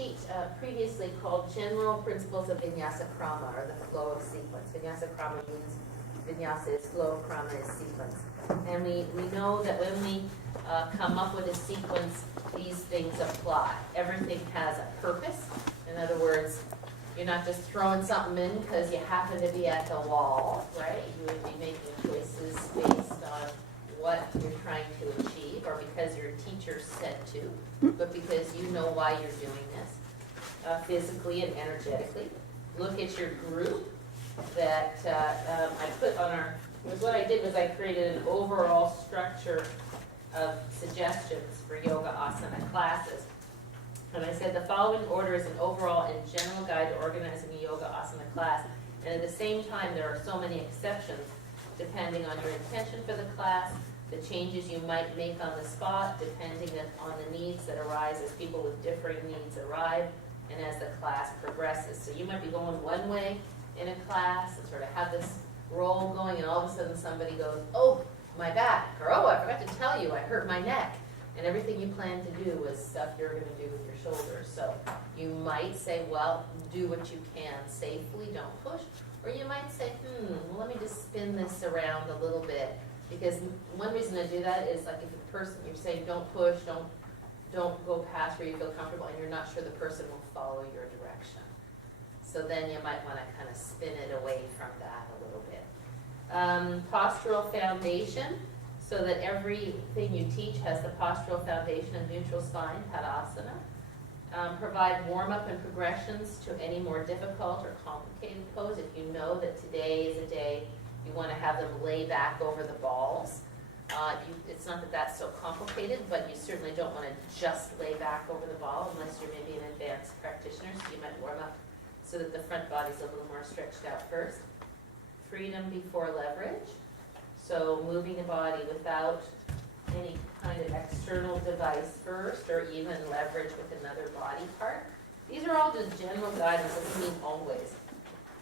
sheet previously called General Principles of Vinyasa Krama, or the flow of sequence. Vinyasa Krama means Vinyasa is flow, Krama is sequence. And we know that when we come up with a sequence, these things apply. Everything has a purpose. In other words, you're not just throwing something in because you happen to be at the wall, right? You would be making choices based on what you're trying to achieve, or because your teacher said to, but because you know why you're doing this, physically and energetically. Look at your group that I put on our, what I did was I created an overall structure of suggestions for yoga asana classes. And I said the following order is an overall and general guide to organizing a yoga asana class. And at the same time, there are so many exceptions depending on your intention for the class, the changes you might make on the spot, depending on the needs that arise as people with differing needs arrive, and as the class progresses. So you might be going one way in a class and sort of have this roll going, and all of a sudden somebody goes, oh, my back, or oh, I forgot to tell you, I hurt my neck. And everything you planned to do was stuff you're going to do with your shoulders. So you might say, well, do what you can safely, don't push. Or you might say, well, let me just spin this around a little bit. Because one reason to do that is, like, if the person, you're saying don't push, don't go past where you feel comfortable, and you're not sure the person will follow your direction. So then you might want to kind of spin it away from that a little bit. Postural foundation. So that everything you teach has the postural foundation of neutral spine, Tadasana. Provide warm-up and progressions to any more difficult or complicated pose. If you know that today is a day you want to have them lay back over the balls. It's not that that's so complicated, but you certainly don't want to just lay back over the ball unless you're maybe an advanced practitioner, so you might warm up so that the front body's a little more stretched out first. Freedom before leverage. So moving the body without any kind of external device first, or even leverage with another body part. These are all just general guidance, doesn't mean always.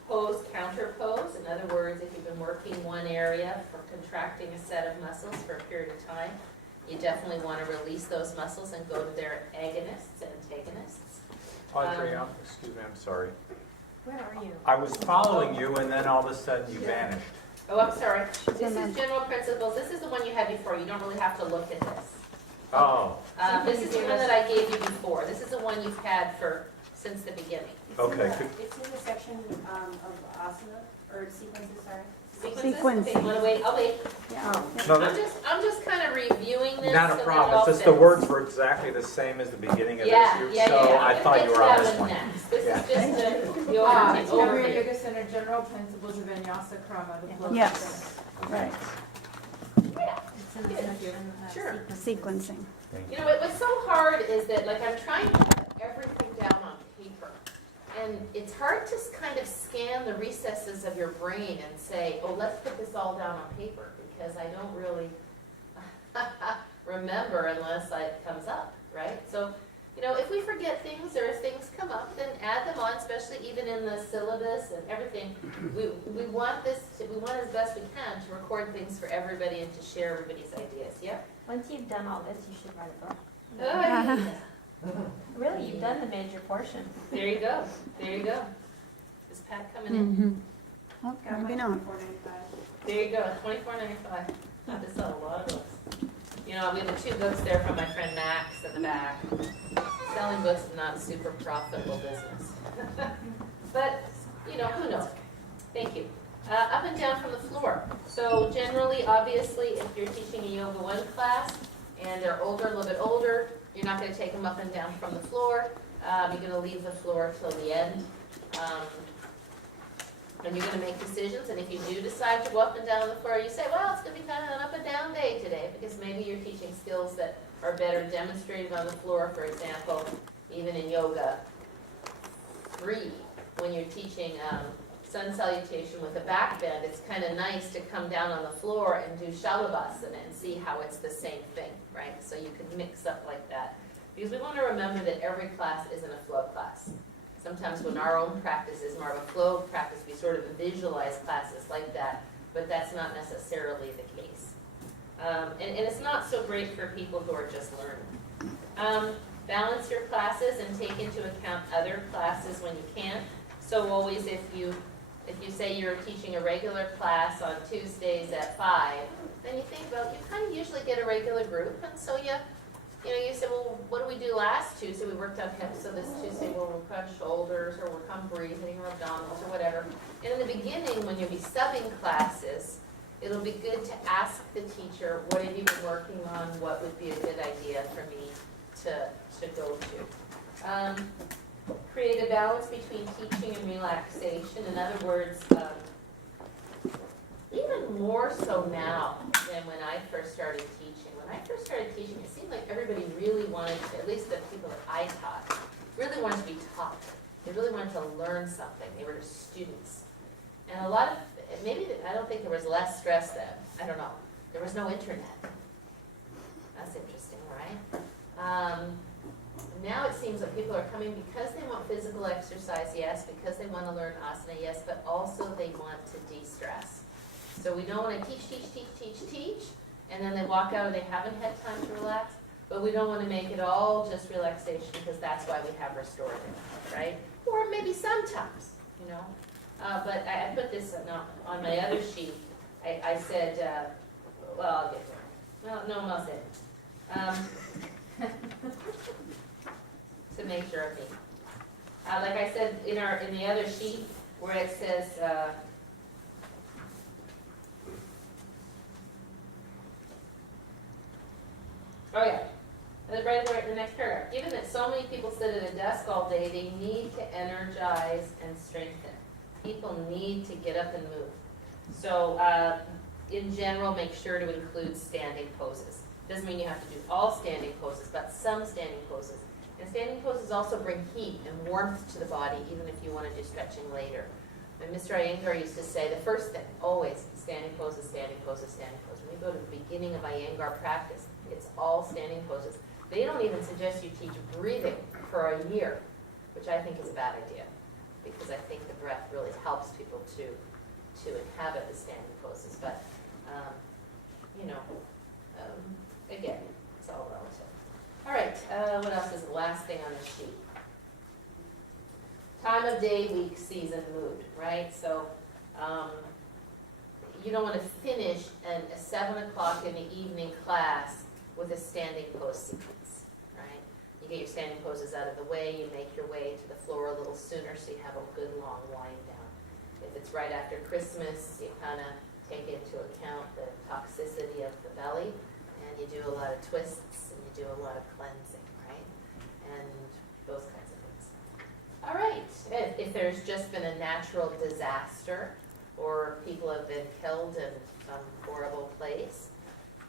Pose, counter pose. In other words, if you've been working one area for contracting a set of muscles for a period of time, you definitely want to release those muscles and go to their agonists and antagonists. Audrey, excuse me, I'm sorry. Where are you? I was following you and then all of a sudden you vanished. Oh, I'm sorry. This is general principles. This is the one you had before. You don't really have to look at this. Oh, This is the one that I gave you before. This is the one you've had since the beginning. okay. It's in the section of asana, or sequences, sorry. Sequences? Okay, you wanna wait? I'll wait. Yeah. No, I'm just kind of reviewing this. not a so that it problem. all It's just the fits. words were exactly the same as the beginning of Yeah, this. yeah. So I I'm thought gonna you get were to on that this one one. next. This Yeah. is just the Yoga overview. Yoga Center General Principles of Vinyasa Krama. The flow Yes, right. It's in the section, Sure. Sequencing. You know, what's so hard is that, like, I'm trying to put everything down on paper. And it's hard to kind of scan the recesses of your brain and say, oh, let's put this all down on paper, because I don't really remember unless it comes up, right? So, you know, if we forget things or if things come up, then add them on, especially even in the syllabus and everything. We want as best we can to record things for everybody and to share everybody's ideas, yeah? Once you've done all this, you should write a book. Oh, yeah. Really, you've done the major portion. There you go. There you go. Is Pat coming in? Oh, maybe not. There you go. $24.95. God, this is a lot of books. You know, we have the 2 books there from my friend Max at the back. Selling books is not a super profitable business. But, you know, who knows? Thank you. Up and down from the floor. So generally, obviously, if you're teaching a Yoga 1 class and they're older, a little bit older, you're not going to take them up and down from the floor. You're going to leave the floor till the end. And you're going to make decisions. And if you do decide to go up and down the floor, you say, well, it's going to be kind of an up and down day today, because maybe you're teaching skills that are better demonstrated on the floor. For example, even in Yoga 3, when you're teaching sun salutation with a back bend, it's kind of nice to come down on the floor and do shalabhasana and see how it's the same thing, right? So you can mix up like that. Because we want to remember that every class isn't a flow class. Sometimes when our own practice is more of a flow practice, we sort of visualize classes like that, but that's not necessarily the case. And it's not so great for people who are just learning. balance your classes and take into account other classes when you can. So always if you say you're teaching a regular class on Tuesdays at 5, then you think, well, you kind of usually get a regular group, and so you say, well, what did we do last Tuesday? We worked on hips, so this Tuesday we'll work on shoulders, or work on breathing, or abdominals, or whatever. And in the beginning, when you'll be subbing classes, it'll be good to ask the teacher, what have you been working on? What would be a good idea for me to go to? Create a balance between teaching and relaxation. In other words, even more so now than when I first started teaching. When I first started teaching, it seemed like everybody really wanted to, at least the people that I taught, really wanted to be taught. They really wanted to learn something. They were just students. And a lot of, I don't think there was less stress then. I don't know. There was no internet. That's interesting, right? Now it seems that people are coming because they want physical exercise, yes, because they want to learn asana, yes, but also they want to de-stress. So we don't want to teach, and then they walk out and they haven't had time to relax, but we don't want to make it all just relaxation because that's why we have restorative, right? Or maybe sometimes, but I put this on my other sheet. I said, well, I'll get to it. No, I'll say it. To make sure of me. Like I said in the other sheet where it says, oh yeah, right in the next paragraph. Given that so many people sit at a desk all day, they need to energize and strengthen. People need to get up and move. So in general, make sure to include standing poses. Doesn't mean you have to do all standing poses, but some standing poses. And standing poses also bring heat and warmth to the body, even if you want to do stretching later. And Mr. Iyengar used to say the first thing, always, standing poses, standing poses, standing poses. When you go to the beginning of Iyengar practice, it's all standing poses. They don't even suggest you teach breathing for a year, which I think is a bad idea, because I think the breath really helps people to inhabit the standing poses. But, again, it's all relative. All right, what else is the last thing on the sheet? Time of day, week, season, mood, right? So you don't want to finish a 7 o'clock in the evening class with a standing pose sequence, right? You get your standing poses out of the way, you make your way to the floor a little sooner so you have a good long wind down. If it's right after Christmas, you kind of take into account the toxicity of the belly, and you do a lot of twists, and you do a lot of cleansing, right? And those kinds of things. All right, if there's just been a natural disaster, or people have been killed in some horrible place,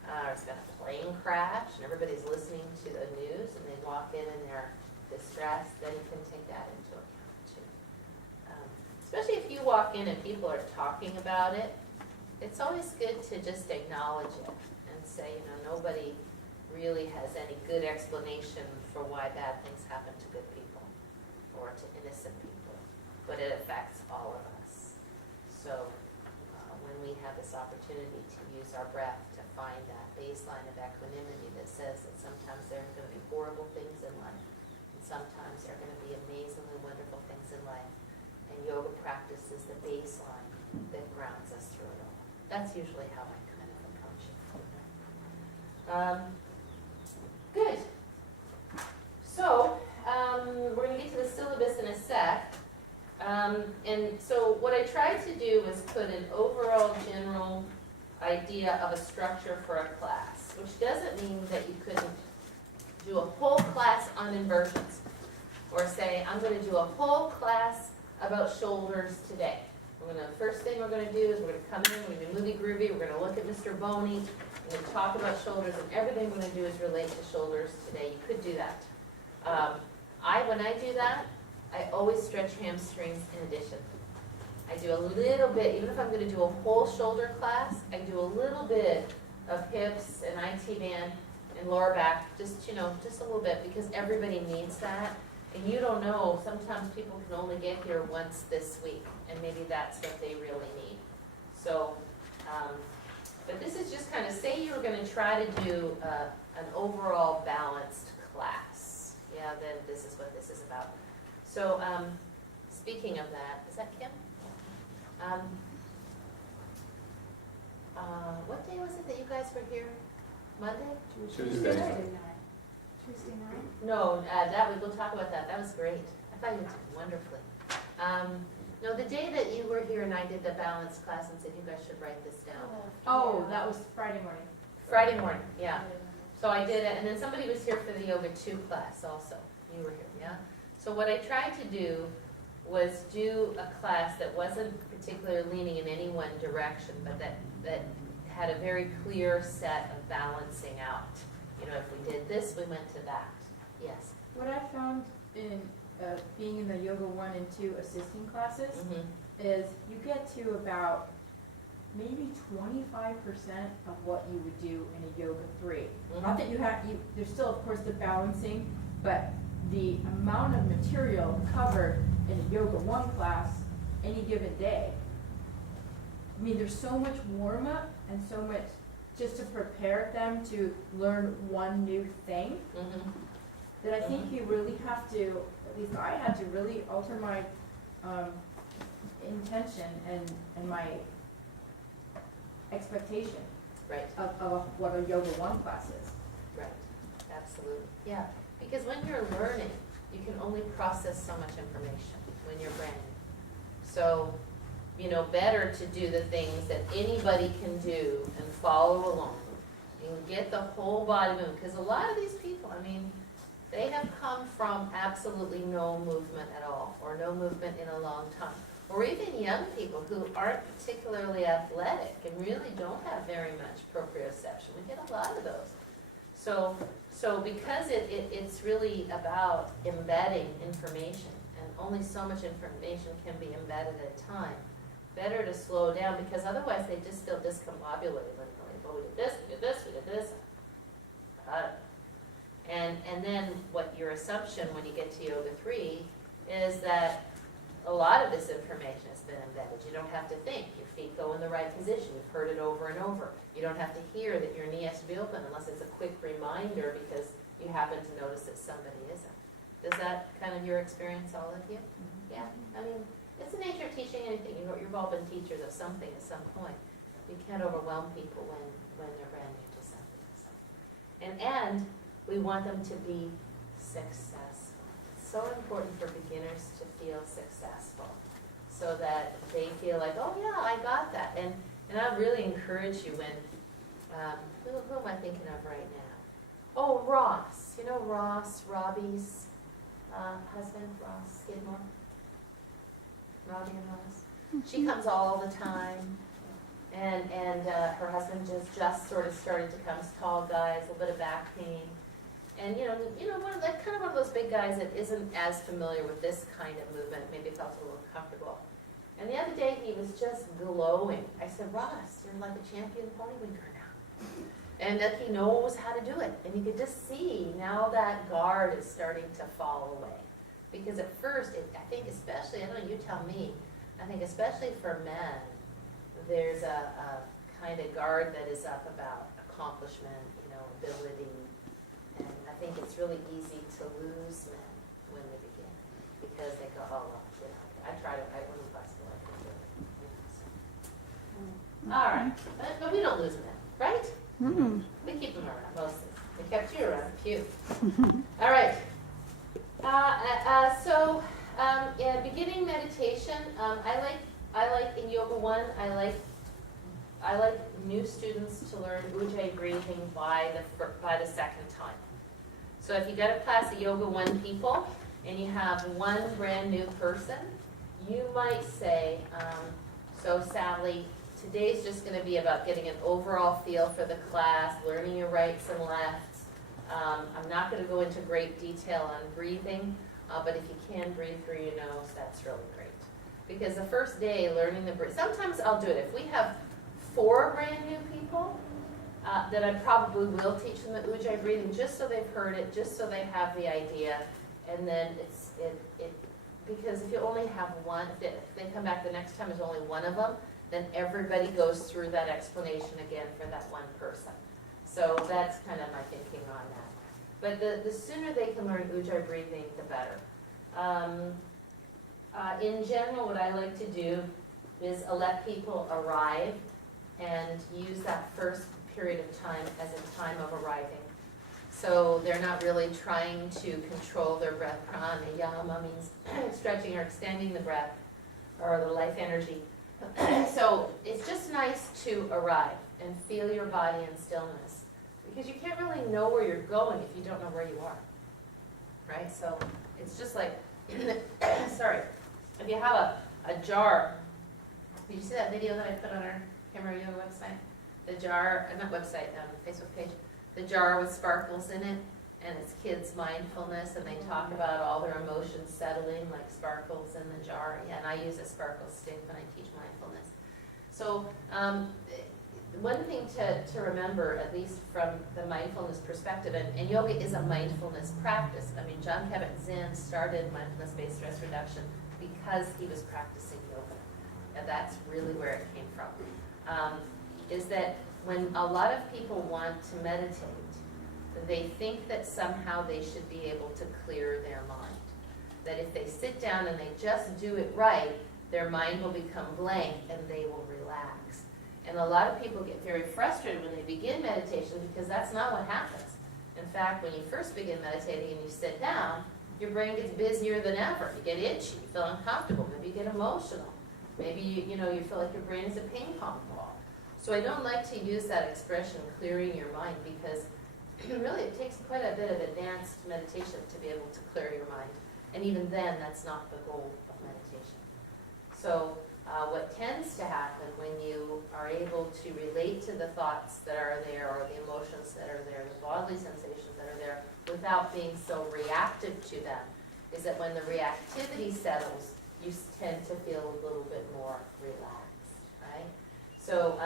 or it's been a plane crash, and everybody's listening to the news, and they walk in and they're distressed, then you can take that into account too. Especially if you walk in and people are talking about it, it's always good to just acknowledge it and say, nobody really has any good explanation for why bad things happen to good people or to innocent people, but it affects all of us. So when we have this opportunity to use our breath to find that baseline of equanimity that says that sometimes there are going to be horrible things in life, and sometimes there are going to be amazingly wonderful things in life, and yoga practice is the baseline that grounds us through it all. That's usually how I kind of approach it. Good. So, we're going to get to the syllabus in a sec. And so what I tried to do was put an overall general idea of a structure for a class, which doesn't mean that you couldn't do a whole class on inversions, or say, I'm going to do a whole class about shoulders today. First thing we're going to do is we're going to come in, we're going to be movie groovy, we're going to look at Mr. Boney, we're going to talk about shoulders, and everything we're going to do is relate to shoulders today. You could do that. When I do that, I always stretch hamstrings in addition. I do a little bit, even if I'm going to do a whole shoulder class, I do a little bit of hips and IT band and lower back, just a little bit, because everybody needs that. And you don't know, sometimes people can only get here once this week, and maybe that's what they really need. So, but this is just kind of, say you were going to try to do an overall balanced class. yeah, then this is what this is about. So, speaking of that, is that Kim? What day was it that you guys were here? Monday? Tuesday. Tuesday night? No, we'll talk about that. That was great. I thought you did wonderfully. No, the day that you were here and I did the balance class and said you guys should write this down. Oh, that was Friday morning. Friday morning, yeah. So I did it, and then somebody was here for the Yoga 2 class also. You were here, yeah? So what I tried to do was do a class that wasn't particularly leaning in any one direction, but that had a very clear set of balancing out. You know, if we did this, we went to that. Yes. What I found in being in the Yoga 1 and 2 assisting classes Mhm. is you get to about maybe 25% of what you would do in a Yoga 3. Mhm. Not that there's still, of course, the balancing, but the amount of material covered in a Yoga 1 class any given day. I mean, there's so much warm-up and so much just to prepare them to learn one new thing Mhm. that I think you really have to, at least I had to really alter my intention and my expectation Right. of what a Yoga 1 class is. Right, absolutely, yeah. Because when you're learning, you can only process so much information when you're brand new. So, you know, better to do the things that anybody can do and follow along. You can get the whole body moving, because a lot of these people, I mean, they have come from absolutely no movement at all, or no movement in a long time. Or even young people who aren't particularly athletic and really don't have very much proprioception. We get a lot of those. So because it's really about embedding information, and only so much information can be embedded at a time, better to slow down, because otherwise they just feel discombobulated when they're like, oh, we did this, we did this, we did this. And then what your assumption when you get to Yoga 3 is that a lot of this information has been embedded. You don't have to think. Your feet go in the right position. You've heard it over and over. You don't have to hear that your knee has to be open unless it's a quick reminder because you happen to notice that somebody isn't. Is that kind of your experience, all of you? Yeah. I mean, it's the nature of teaching anything. You've all been teachers of something at some point. You can't overwhelm people when they're brand new to something. So. And we want them to be successful. It's so important for beginners to feel successful so that they feel like, oh yeah, I got that. And I really encourage you when, who am I thinking of right now? Oh, Ross. You know Ross, Robbie's husband, Ross Skidmore? Robbie and Ross? She comes all the time. And her husband just sort of started to come, tall guys, a little bit of back pain. And you know, one of those big guys that isn't as familiar with this kind of movement, maybe felt a little uncomfortable. And the other day he was just glowing. I said, Ross, you're like a champion pony winker now. And that he knows how to do it. And you could just see now that guard is starting to fall away. Because at first, I think especially, I don't know, you tell me, I think especially for men, there's a kind of guard that is up about accomplishment, ability. And I think it's really easy to lose men when they begin because they go, oh, well, I tried it, I wasn't flexible, I couldn't do it. So. All right, but we don't lose men, right? Mm. We keep them around mostly. We kept you around, few. All right. Yeah, beginning meditation. I like in Yoga 1. I like new students to learn Ujjayi breathing by the second time. So if you got a class of Yoga 1 people and you have one brand new person, you might say, so Sally, today's just going to be about getting an overall feel for the class, learning your rights and lefts. I'm not going to go into great detail on breathing, but if you can breathe through your nose, that's really great. Because the first day learning the breath, sometimes I'll do it. If we have 4 brand new people, then I probably will teach them the Ujjayi breathing just so they've heard it, just so they have the idea. And then because if you only have one, if they come back the next time there's only one of them, then everybody goes through that explanation again for that one person. So that's kind of my thinking on that. But the sooner they can learn Ujjayi breathing, the better. In general, what I like to do is let people arrive and use that first period of time as a time of arriving. So they're not really trying to control their breath. Pranayama means stretching or extending the breath or the life energy. So it's just nice to arrive and feel your body in stillness, because you can't really know where you're going if you don't know where you are, right? So it's just like, sorry, if you have a jar, did you see that video that I put on our Camera Yoga website? The jar, not website, Facebook page, the jar with sparkles in it, and it's kids' mindfulness, and they talk about all their emotions settling like sparkles in the jar. Yeah, and I use a sparkle stick when I teach mindfulness. So one thing to remember, at least from the mindfulness perspective, and yoga is a mindfulness practice. I mean, John Kabat-Zinn started mindfulness-based stress reduction because he was practicing yoga. And that's really where it came from. Is that when a lot of people want to meditate, they think that somehow they should be able to clear their mind. That if they sit down and they just do it right, their mind will become blank and they will relax. And a lot of people get very frustrated when they begin meditation, because that's not what happens. In fact, when you first begin meditating and you sit down, your brain gets busier than ever. You get itchy, you feel uncomfortable, maybe you get emotional. Maybe you feel like your brain is a ping pong ball. So I don't like to use that expression, clearing your mind, because really it takes quite a bit of advanced meditation to be able to clear your mind. And even then, that's not the goal of meditation. So what tends to happen when you are able to relate to the thoughts that are there, or the emotions that are there, the bodily sensations that are there, without being so reactive to them, is that when the reactivity settles, you tend to feel a little bit more relaxed, right? So,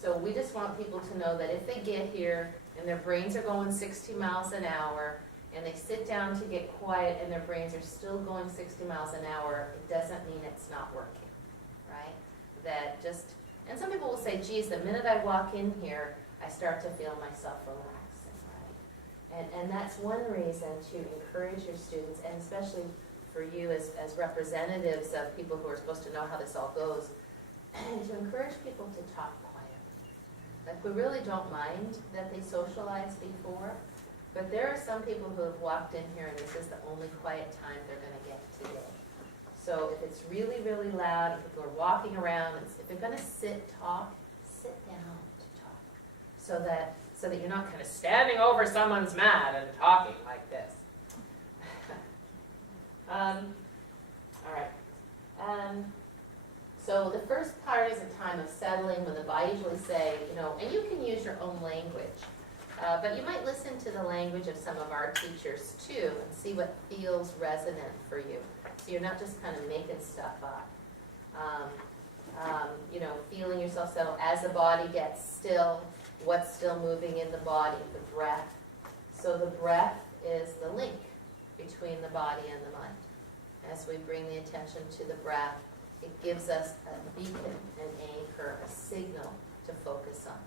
so we just want people to know that if they get here and their brains are going 60 miles an hour, and they sit down to get quiet and their brains are still going 60 miles an hour, it doesn't mean it's not working, right? That just, and some people will say, geez, the minute I walk in here, I start to feel myself relaxing, right? And that's one reason to encourage your students, and especially for you as representatives of people who are supposed to know how this all goes, to encourage people to talk quietly. Like, we really don't mind that they socialize before, but there are some people who have walked in here and this is the only quiet time they're going to get today. So if it's really, really loud, if people are walking around, if they're going to sit down to talk, so that you're not kind of standing over someone's mat and talking like this. All right. So the first part is a time of settling, when I usually say, and you can use your own language, but you might listen to the language of some of our teachers too and see what feels resonant for you. So you're not just kind of making stuff up. Feeling yourself settle as the body gets still, what's still moving in the body, the breath. So the breath is the link between the body and the mind. As we bring the attention to the breath, it gives us a beacon, an anchor, a signal to focus on.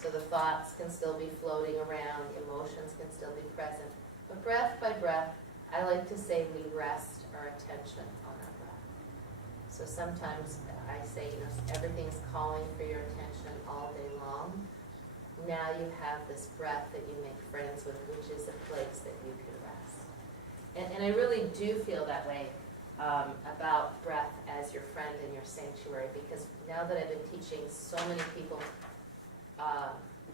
So the thoughts can still be floating around, emotions can still be present. But breath by breath, I like to say we rest our attention on our breath. So sometimes I say, everything's calling for your attention all day long. Now you have this breath that you make friends with, which is a place that you can rest. And I really do feel that way about breath as your friend in your sanctuary, because now that I've been teaching so many people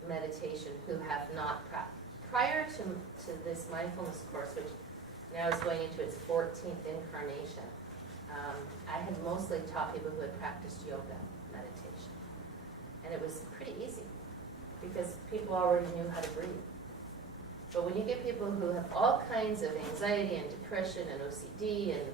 meditation who have not prior to this mindfulness course, which now is going into its 14th incarnation, I had mostly taught people who had practiced yoga meditation. And it was pretty easy because people already knew how to breathe. But when you get people who have all kinds of anxiety and depression and OCD and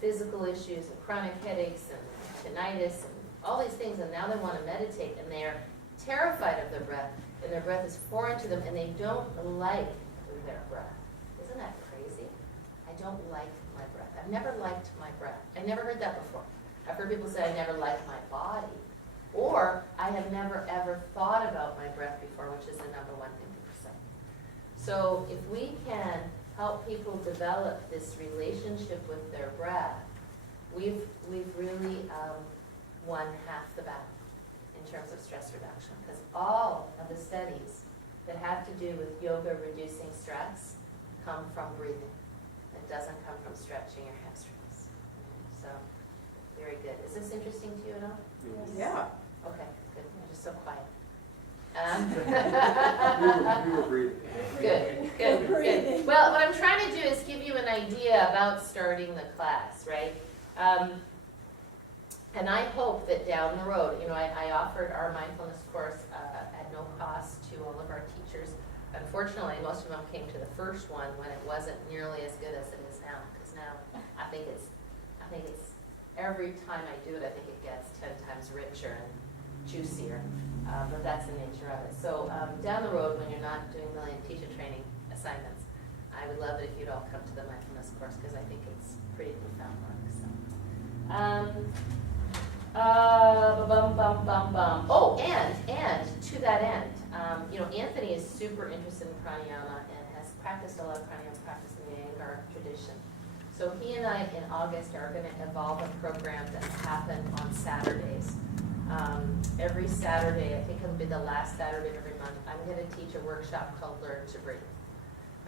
physical issues and chronic headaches and tinnitus and all these things, and now they want to meditate and they are terrified of their breath, and their breath is foreign to them, and they don't like their breath. Isn't that crazy? I don't like my breath. I've never liked my breath. I've never heard that before. I've heard people say I never liked my body, or I have never ever thought about my breath before, which is the number one thing to say. So if we can help people develop this relationship with their breath, we've really won half the battle in terms of stress reduction, because all of the studies that have to do with yoga reducing stress come from breathing. It doesn't come from stretching or hamstrings. So, very good. Is this interesting to you at all? Yeah. Okay, good. You're just so quiet. We were breathing. Good, good. Well, what I'm trying to do is give you an idea about starting the class, right? And I hope that down the road, I offered our mindfulness course at no cost to all of our teachers. Unfortunately, most of them came to the first one when it wasn't nearly as good as it is now. Because now I think it's every time I do it, I think it gets 10 times richer and juicier. But that's the nature of it. So down the road, when you're not doing million teacher training assignments, I would love it if you'd all come to the mindfulness course, because I think it's pretty profound work. So. Oh, and to that end, Anthony is super interested in pranayama and has practiced a lot of pranayama practice in the Iyengar tradition. So he and I in August are going to evolve a program that's happened on Saturdays. Every Saturday, I think it'll be the last Saturday of every month, I'm going to teach a workshop called Learn to Breathe.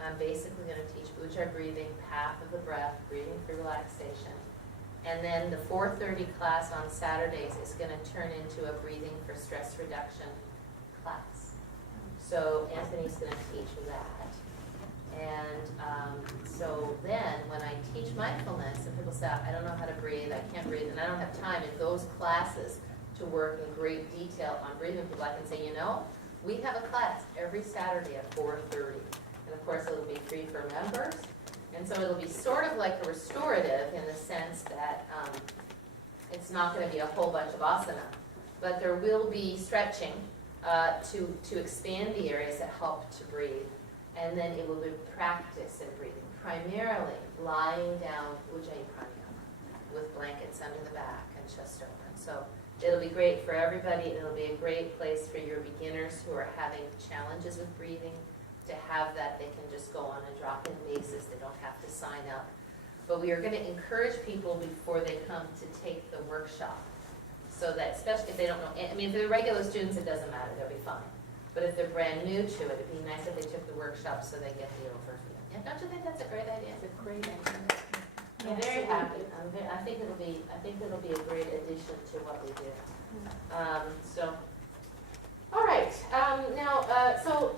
I'm basically going to teach Ujjayi breathing, path of the breath, breathing through relaxation. And then the 4:30 class on Saturdays is going to turn into a breathing for stress reduction class. So Anthony's going to teach that. And so then when I teach mindfulness and people say, I don't know how to breathe, I can't breathe, and I don't have time in those classes to work in great detail on breathing people, I can say, we have a class every Saturday at 4:30. And of course it'll be free for members. And so it'll be sort of like a restorative in the sense that it's not going to be a whole bunch of asana, but there will be stretching to expand the areas that help to breathe. And then it will be practice in breathing, primarily lying down Ujjayi pranayama with blankets under the back and chest open. So it'll be great for everybody. It'll be a great place for your beginners who are having challenges with breathing to have that. They can just go on a drop-in basis. They don't have to sign up. But we are going to encourage people before they come to take the workshop, so that, especially if they don't know, I mean, if they're regular students, it doesn't matter. They'll be fine. But if they're brand new to it, it'd be nice if they took the workshop so they get the overview. Yeah, don't you think that's a great idea? It's a great idea. I'm very happy. I think it'll be a great addition to what we do. All right.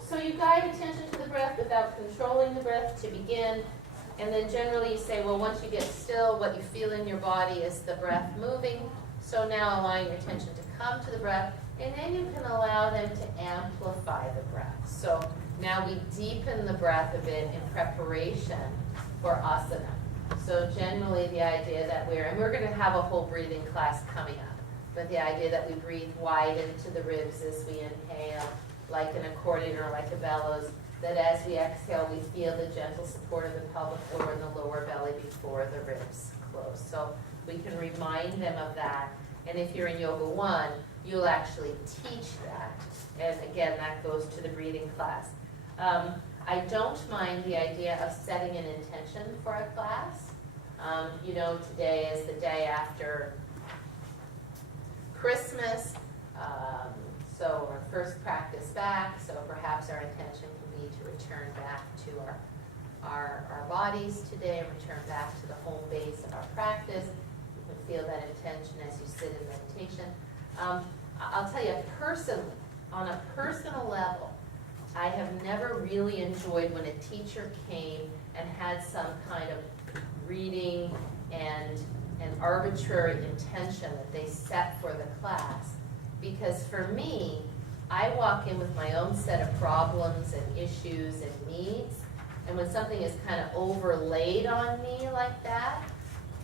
So you guide attention to the breath without controlling the breath to begin, and then generally you say, well, once you get still, what you feel in your body is the breath moving. So now allowing your attention to come to the breath, and then you can allow them to amplify the breath. So now we deepen the breath a bit in preparation for asana. So generally the idea that we're going to have a whole breathing class coming up, but the idea that we breathe wide into the ribs as we inhale, like an accordion or like a bellows, that as we exhale, we feel the gentle support of the pelvic floor and the lower belly before the ribs close. So we can remind them of that. And if you're in Yoga 1, you'll actually teach that. And again, that goes to the breathing class. I don't mind the idea of setting an intention for a class. Today is the day after Christmas, so our first practice back, so perhaps our intention can be to return back to our bodies today and return back to the home base of our practice. You can feel that intention as you sit in meditation. I'll tell you, personally, on a personal level, I have never really enjoyed when a teacher came and had some kind of reading and an arbitrary intention that they set for the class. Because for me, I walk in with my own set of problems and issues and needs, and when something is kind of overlaid on me like that,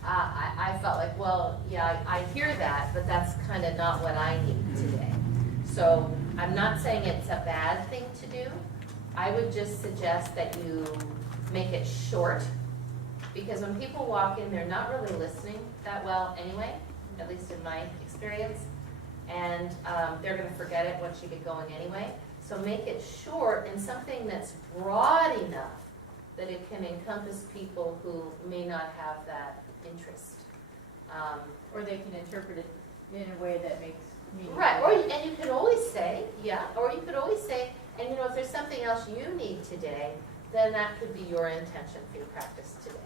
I felt like, well, yeah, I hear that, but that's kind of not what I need today. So I'm not saying it's a bad thing to do. I would just suggest that you make it short, because when people walk in, they're not really listening that well anyway, at least in my experience, and they're going to forget it once you get going anyway. So make it short and something that's broad enough that it can encompass people who may not have that interest. Or they can interpret it in a way that makes meaning. Right, and you could always say, or you could always say, and if there's something else you need today, then that could be your intention for your practice today.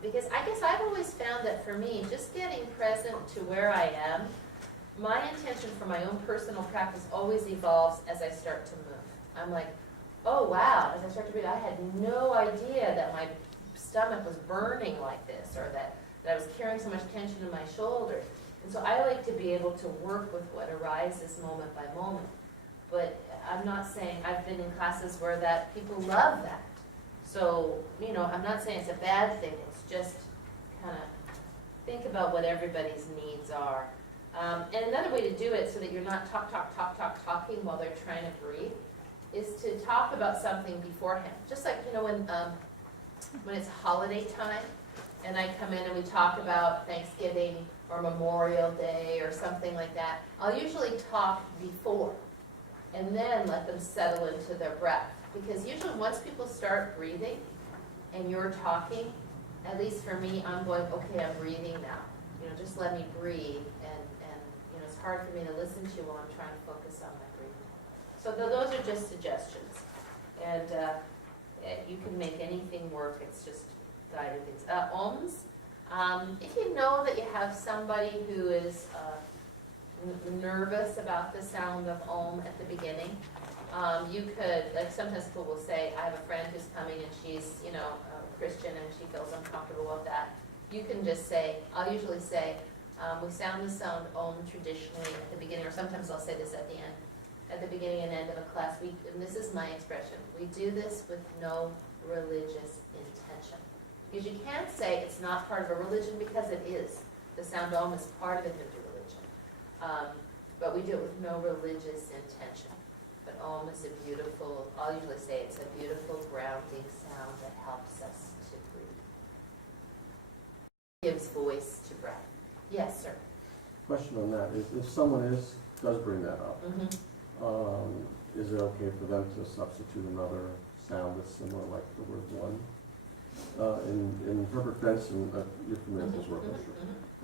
Because I guess I've always found that for me, just getting present to where I am, my intention for my own personal practice always evolves as I start to move. I'm like, oh wow, as I start to breathe, I had no idea that my stomach was burning like this, or that I was carrying so much tension in my shoulders. And so I like to be able to work with what arises moment by moment. But I'm not saying, I've been in classes where that people love that. So, I'm not saying it's a bad thing, it's just kind of think about what everybody's needs are. And another way to do it so that you're not talking while they're trying to breathe is to talk about something beforehand. Just like, when it's holiday time and I come in and we talk about Thanksgiving or Memorial Day or something like that, I'll usually talk before and then let them settle into their breath. Because usually once people start breathing and you're talking, at least for me, I'm going, okay, I'm breathing now. Just let me breathe, and it's hard for me to listen to while I'm trying to focus on my breathing. So those are just suggestions. And you can make anything work, it's just guided things. Ohms, if you know that you have somebody who is nervous about the sound of Om at the beginning, you could, like sometimes people will say, I have a friend who's coming and she's, Christian and she feels uncomfortable with that. You can just say, I'll usually say, we sound the sound Om traditionally at the beginning, or sometimes I'll say this at the end, at the beginning and end of a class. And this is my expression, we do this with no religious intention. Because you can't say it's not part of a religion, because it is. The sound Om is part of the Hindu religion. But we do it with no religious intention. But Om is a beautiful, I'll usually say it's a beautiful grounding sound that helps us to breathe. Gives voice to breath. Yes, sir. Question on that is, if someone does bring that up, is it okay for them to substitute another sound that's similar, like the word one? In Herbert Benson, you're familiar with his work, I'm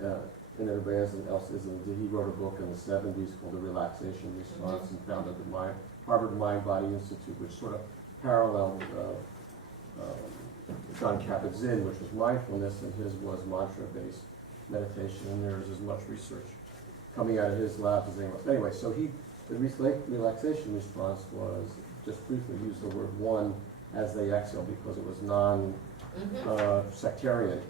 sure. And everybody else isn't. He wrote a book in the 70s called The Relaxation Response, and founded the Harvard Mind-Body Institute, which sort of paralleled John Kabat-Zinn, which was mindfulness, and his was mantra-based meditation, and there's as much research coming out of his lab as anyone else. Anyway, so the relaxation response was, just briefly use the word one as they exhale, because it was sectarian,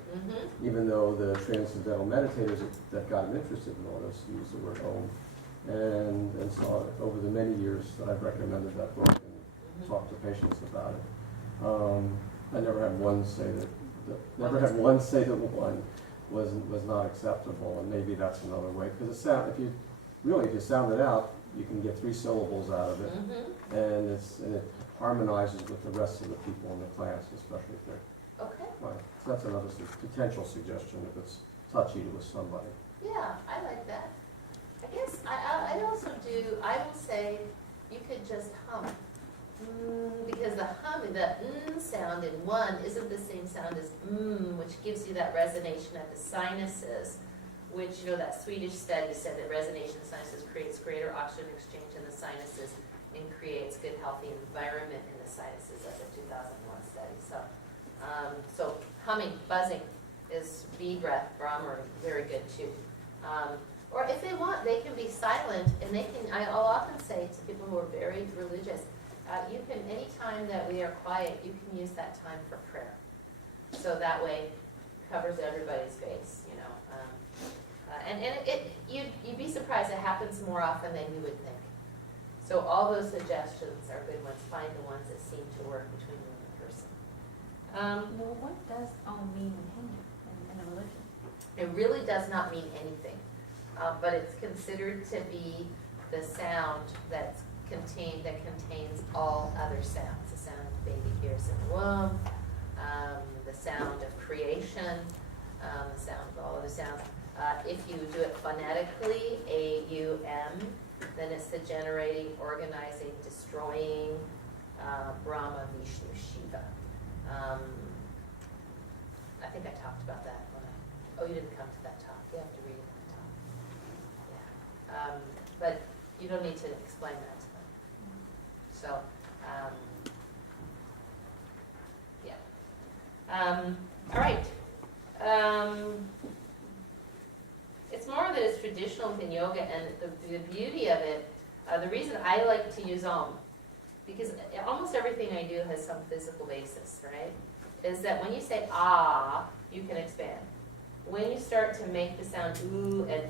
even though the transcendental meditators that got him interested in all this used the word Om. And so over the many years that I've recommended that book and talked to patients about it, I never had one say that one was not acceptable, and maybe that's another way, because if you sound it out, you can get 3 syllables out of it, and it harmonizes with the rest of the people in the class, especially if they're Okay. right. So that's another potential suggestion if it's touchy with somebody. Yeah, I like that. I guess I also do, I will say you could just hum. Because the sound in one isn't the same sound as which gives you that resonation at the sinuses, which, that Swedish study said that resonation in the sinuses creates greater oxygen exchange in the sinuses and creates good, healthy environment in the sinuses. That's a 2001 study. So humming, buzzing is bee breath, Brahma, very good too. Or if they want, they can be silent, and I'll often say to people who are very religious, you can, any time that we are quiet, you can use that time for prayer. So that way, covers everybody's face, you'd be surprised, it happens more often than you would think. So all those suggestions are good ones. Find the ones that seem to work between you and the person. Well, what does Om mean in Hindu, in a religion? It really does not mean anything, but it's considered to be the sound that contains all other sounds. The sound the baby hears in the womb, the sound of creation, the sound of all other sounds. If you do it phonetically, A-U-M, then it's the generating, organizing, destroying Brahma, Vishnu, Shiva. I think I talked about that when you didn't come to that talk, you have to read that talk. Yeah. But you don't need to explain that to them. So, all right. It's more that it's traditional within yoga, and the beauty of it, the reason I like to use Om, because almost everything I do has some physical basis, right? Is that when you say ah, you can expand. When you start to make the sound ooh and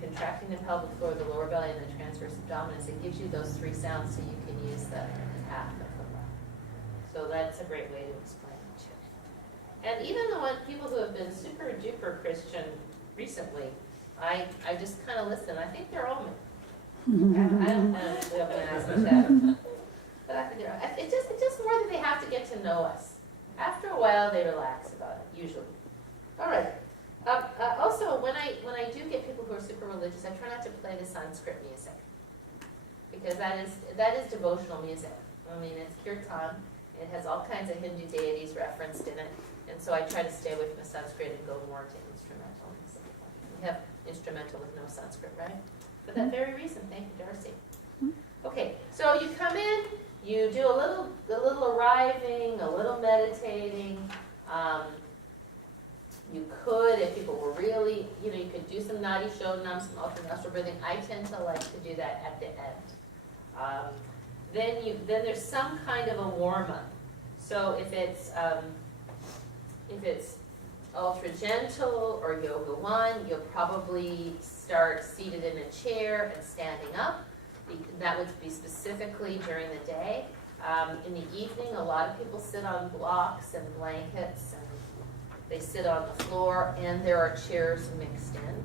contracting the pelvic floor, the lower belly, and the transverse abdominis, it gives you those three sounds so you can use the half of the breath. So that's a great way to explain it too. And even the people who have been super duper Christian recently, I just kind of listen. I think they're all I don't know. We don't ask them that. But I think it's just more that they have to get to know us. After a while, they relax about it, usually. All right. Also, when I do get people who are super religious, I try not to play the Sanskrit music, because that is devotional music. I mean, it's kirtan. It has all kinds of Hindu deities referenced in it, and so I try to stay away from the Sanskrit and go more to instrumental music. We have instrumental with no Sanskrit, right? For that very reason. Thank you, Darcy. Okay, so you come in, you do a little arriving, a little meditating. You could, if people were really, you could do some nadi shodhanam, some alternate nostril breathing. I tend to like to do that at the end. Then there's some kind of a warm up. So if it's ultra gentle or yoga one, you'll probably start seated in a chair and standing up. That would be specifically during the day. In the evening, a lot of people sit on blocks and blankets, and they sit on the floor, and there are chairs mixed in.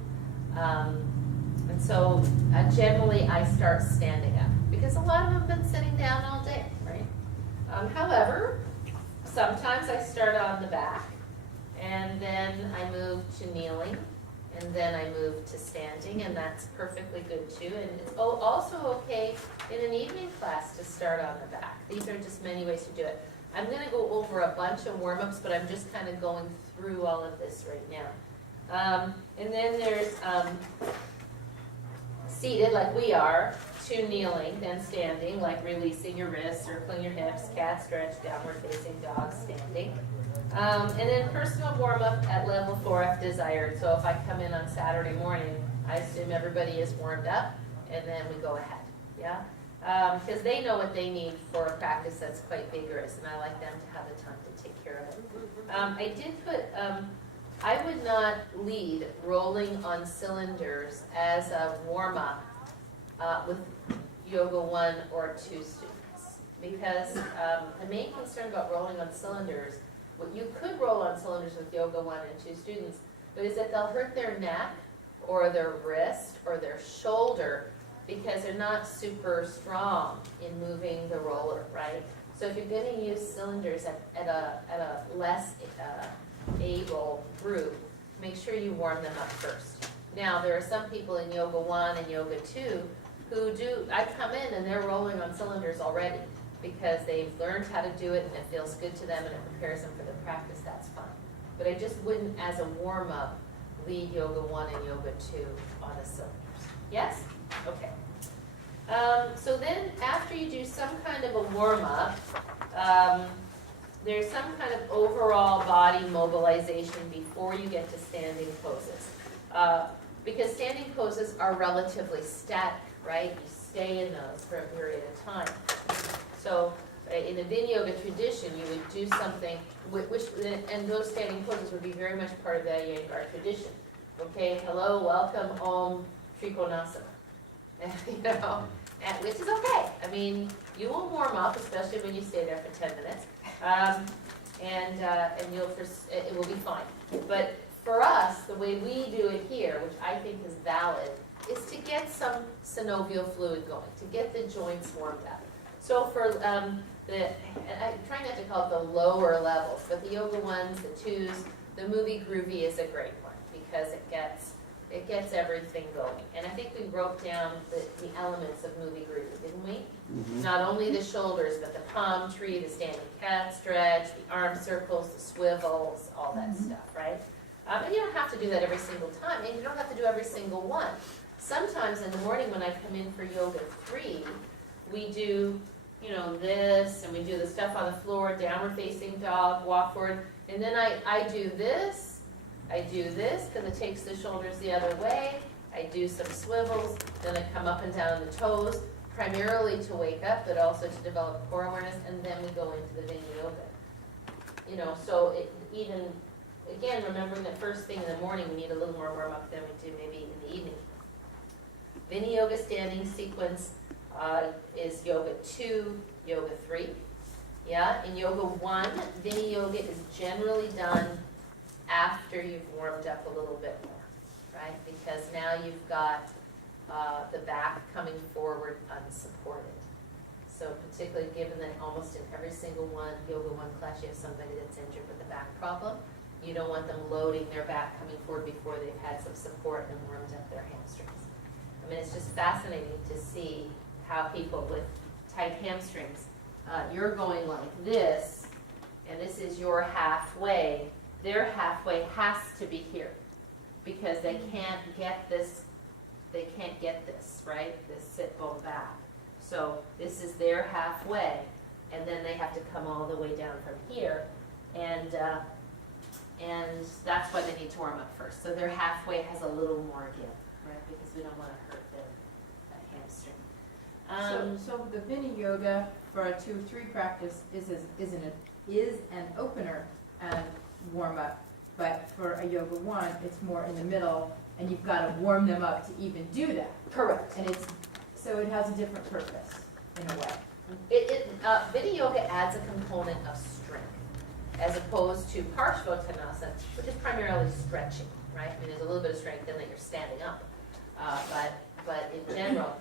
And so generally I start standing up, because a lot of them have been sitting down all day, right? However, sometimes I start on the back, and then I move to kneeling, and then I move to standing, and that's perfectly good too. And it's also okay in an evening class to start on the back. These are just many ways to do it. I'm going to go over a bunch of warm-ups, but I'm just kind of going through all of this right now. And then there's seated like we are, to kneeling, then standing, like releasing your wrists, circling your hips, cat stretch, downward facing dog, standing. And then personal warm-up at level 4 if desired. So if I come in on Saturday morning, I assume everybody is warmed up, and then we go ahead, yeah? Because they know what they need for a practice that's quite vigorous, and I like them to have the time to take care of it. I did put, I would not lead rolling on cylinders as a warm-up with Yoga 1 or 2 students, because the main concern about rolling on cylinders, you could roll on cylinders with Yoga 1 and 2 students, but is that they'll hurt their neck or their wrist or their shoulder, because they're not super strong in moving the roller, right? So if you're going to use cylinders at a less able group, make sure you warm them up first. Now, there are some people in Yoga 1 and Yoga 2 who do, I come in and they're rolling on cylinders already because they've learned how to do it and it feels good to them and it prepares them for the practice. That's fine. But I just wouldn't, as a warm-up, lead Yoga 1 and Yoga 2 on the cylinders. Yes? Okay. So then after you do some kind of a warm-up, there's some kind of overall body mobilization before you get to standing poses. Because standing poses are relatively static, right? You stay in those for a period of time. So in the Vinyasa yoga tradition, you would do something, and those standing poses would be very much part of the Iyengar tradition. Okay, hello, welcome, Om, Trikonasana. Which is okay. I mean, you will warm up, especially when you stay there for 10 minutes, and it will be fine. But for us, the way we do it here, which I think is valid, is to get some synovial fluid going, to get the joints warmed up. So for and I try not to call it the lower levels, but the Yoga 1s, the 2s, the movie Groovy is a great one because it It gets everything going. And I think we wrote down the elements of movie groovy, didn't we? Mhm. Not only the shoulders, but the palm tree, the standing cat stretch, the arm circles, the swivels, all that stuff, right? And you don't have to do that every single time, and you don't have to do every single one. Sometimes in the morning when I come in for yoga 3, we do, this, and we do the stuff on the floor, downward facing dog, walk forward, and then I do this, because it takes the shoulders the other way, I do some swivels, then I come up and down the toes, primarily to wake up, but also to develop core awareness, and then we go into the Vinyasa. So even, again, remembering that first thing in the morning, we need a little more warm-up than we do maybe in the evening. Vinyasa standing sequence is yoga 2, yoga 3. Yeah, in yoga 1, Vinyasa is generally done after you've warmed up a little bit more, right? Because now you've got the back coming forward unsupported. So particularly given that almost in every single yoga 1 class, you have somebody that's injured with a back problem, you don't want them loading their back coming forward before they've had some support and warmed up their hamstrings. I mean, it's just fascinating to see how people with tight hamstrings, you're going like this, and this is your halfway. Their halfway has to be here because they can't get this, right? This sit bone back. So this is their halfway, and then they have to come all the way down from here, and that's why they need to warm up first. So their halfway has a little more give, right? Because we don't want to hurt their hamstring. So the Vini Yoga for a 2-3 practice is an opener and warm up, but for a yoga 1, it's more in the middle, and you've got to warm them up to even do that. Correct. And so it has a different purpose in a way. Vini Yoga adds a component of strength, as opposed to Parshvottanasana, which is primarily stretching, right? I mean, there's a little bit of strength in that you're standing up, but in general,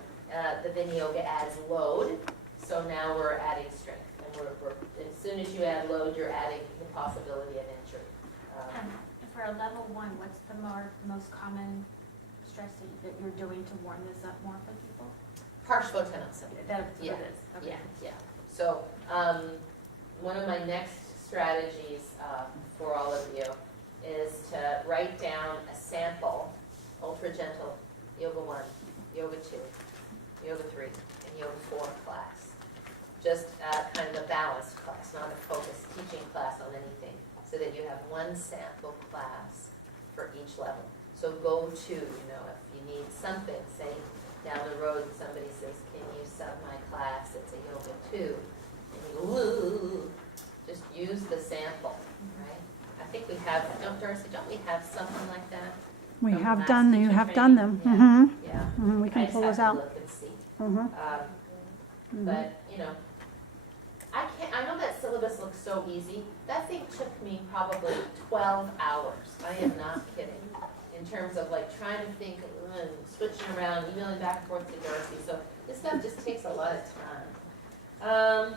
the Vini Yoga adds load. So now we're adding strength, and we're as soon as you add load, you're adding the possibility of injury. For a level 1, what's the most common stress that you're doing to warm this up more for people? Parshvottanasana. That's what Yeah. it is. Okay. Yeah. So one of my next strategies for all of you is to write down a sample, ultra gentle, yoga 1, yoga 2, yoga 3, and yoga 4 class. Just kind of a balanced class, not a focused teaching class on anything, so that you have one sample class for each level. So go to, if you need something, say down the road somebody says, can you sub my class, it's a yoga 2, and you go, woo, just use the sample, right? I think we have, Darcy, don't we have something like that? We From have last done, you teacher have done training? them. Yeah, Mhm. We I can just pull have those to out. look and see. Mhm. But, I know that syllabus looks so easy. That thing took me probably 12 hours. I am not kidding. In terms of like trying to think and switching around, emailing back and forth to Darcy. So this stuff just takes a lot of time.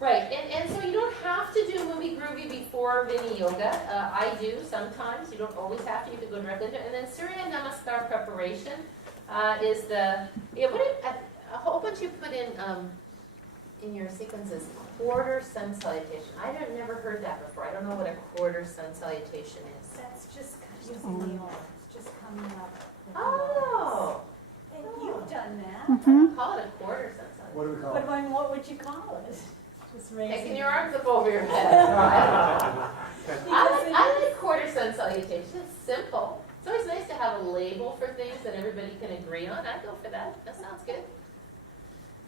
Right, and so you don't have to do movie groovy before Vini Yoga. I do sometimes. You don't always have to. You can go directly into it. And then Surya Namaskar preparation is a whole bunch you put in your sequences. Quarter sun salutation. I've never heard that before. I don't know what a quarter sun salutation is. That's just using the arms, just coming up. with the Oh, arms. And you've done that. Mhm. call it a quarter sun salutation. What do we call But it? what would you call it? Just raising. Taking your arms up over your head. I like quarter sun salutation. It's simple. It's always nice to have a label for things that everybody can agree on. I'd go for that. That sounds good.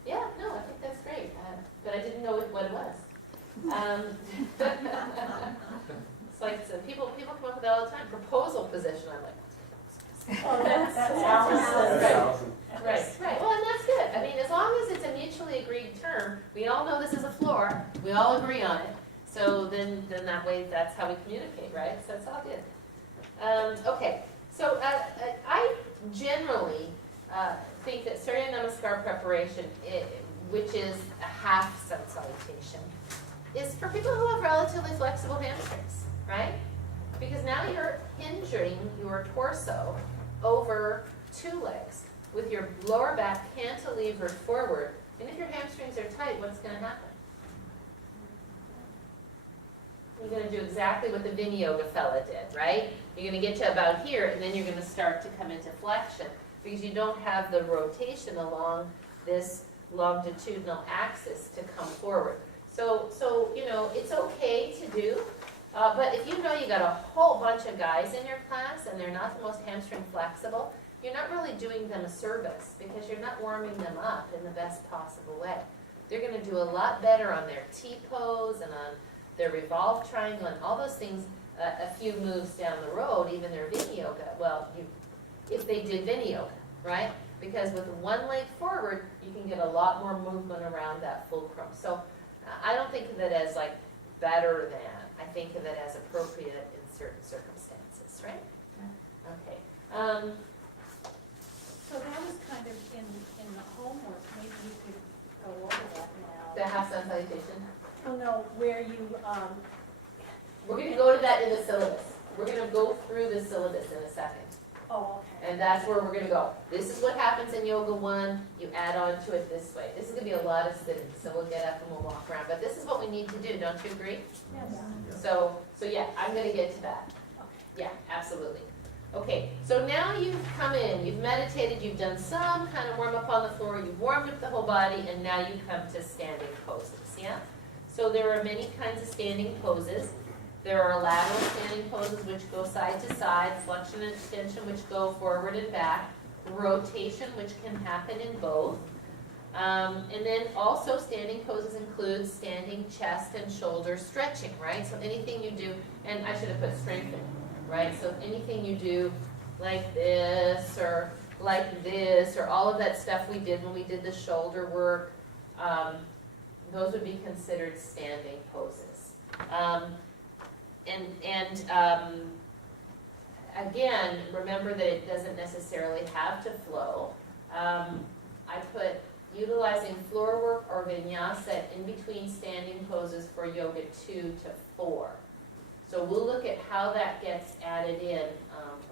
Yeah, no, I think that's great. But I didn't know what it was. It's like people come up with that all the time. Proposal position. I'm like, Oh, that's Allison. right. Well, and that's good. I mean, as long as it's a mutually agreed term, we all know this is a floor. We all agree on it. So then that way, that's how we communicate, right? So it's all good. Okay. So I generally think that Surya Namaskar preparation, which is a half sun salutation, is for people who have relatively flexible hamstrings, right? Because now you're hinging your torso over two legs with your lower back cantilevered forward. And if your hamstrings are tight, what's going to happen? You're going to do exactly what the Vinyasa fella did, right? You're going to get to about here, and then you're going to start to come into flexion because you don't have the rotation along this longitudinal axis to come forward. So you know, it's okay to do, but if you know you got a whole bunch of guys in your class and they're not the most hamstring flexible, you're not really doing them a service because you're not warming them up in the best possible way. They're going to do a lot better on their T-pose and on their revolve triangle and all those things a few moves down the road, even their Vinyasa. Well, if they did Vinyasa, right? Because with one leg forward, you can get a lot more movement around that fulcrum. So I don't think of it as like better than. I think of it as appropriate in certain circumstances, right? Okay. So that was kind of in the homework, maybe you could go over that The now. half sun salutation. Oh, no, where you, We're going to go to that in the syllabus. We're going to go through the syllabus in a second. oh, okay. And that's where we're going to go. This is what happens in Yoga 1. You add on to it this way. This is going to be a lot of sitting, so we'll get up and we'll walk around. But this is what we need to do, don't you agree? Yes. So yeah, I'm going to get to that. Yeah, absolutely. Okay, so now you've come in, you've meditated, you've done some kind of warm up on the floor, you've warmed up the whole body, and now you come to standing poses, yeah? So there are many kinds of standing poses. There are lateral standing poses which go side to side, flexion and extension which go forward and back, rotation which can happen in both. And then also standing poses include standing chest and shoulder stretching, right? So anything you do, and I should have put strengthening, right? So anything you do like this or all of that stuff we did when we did the shoulder work, those would be considered standing poses. Again, remember that it doesn't necessarily have to flow. I put utilizing floor work or vinyasa in between standing poses for yoga 2 to 4. So we'll look at how that gets added in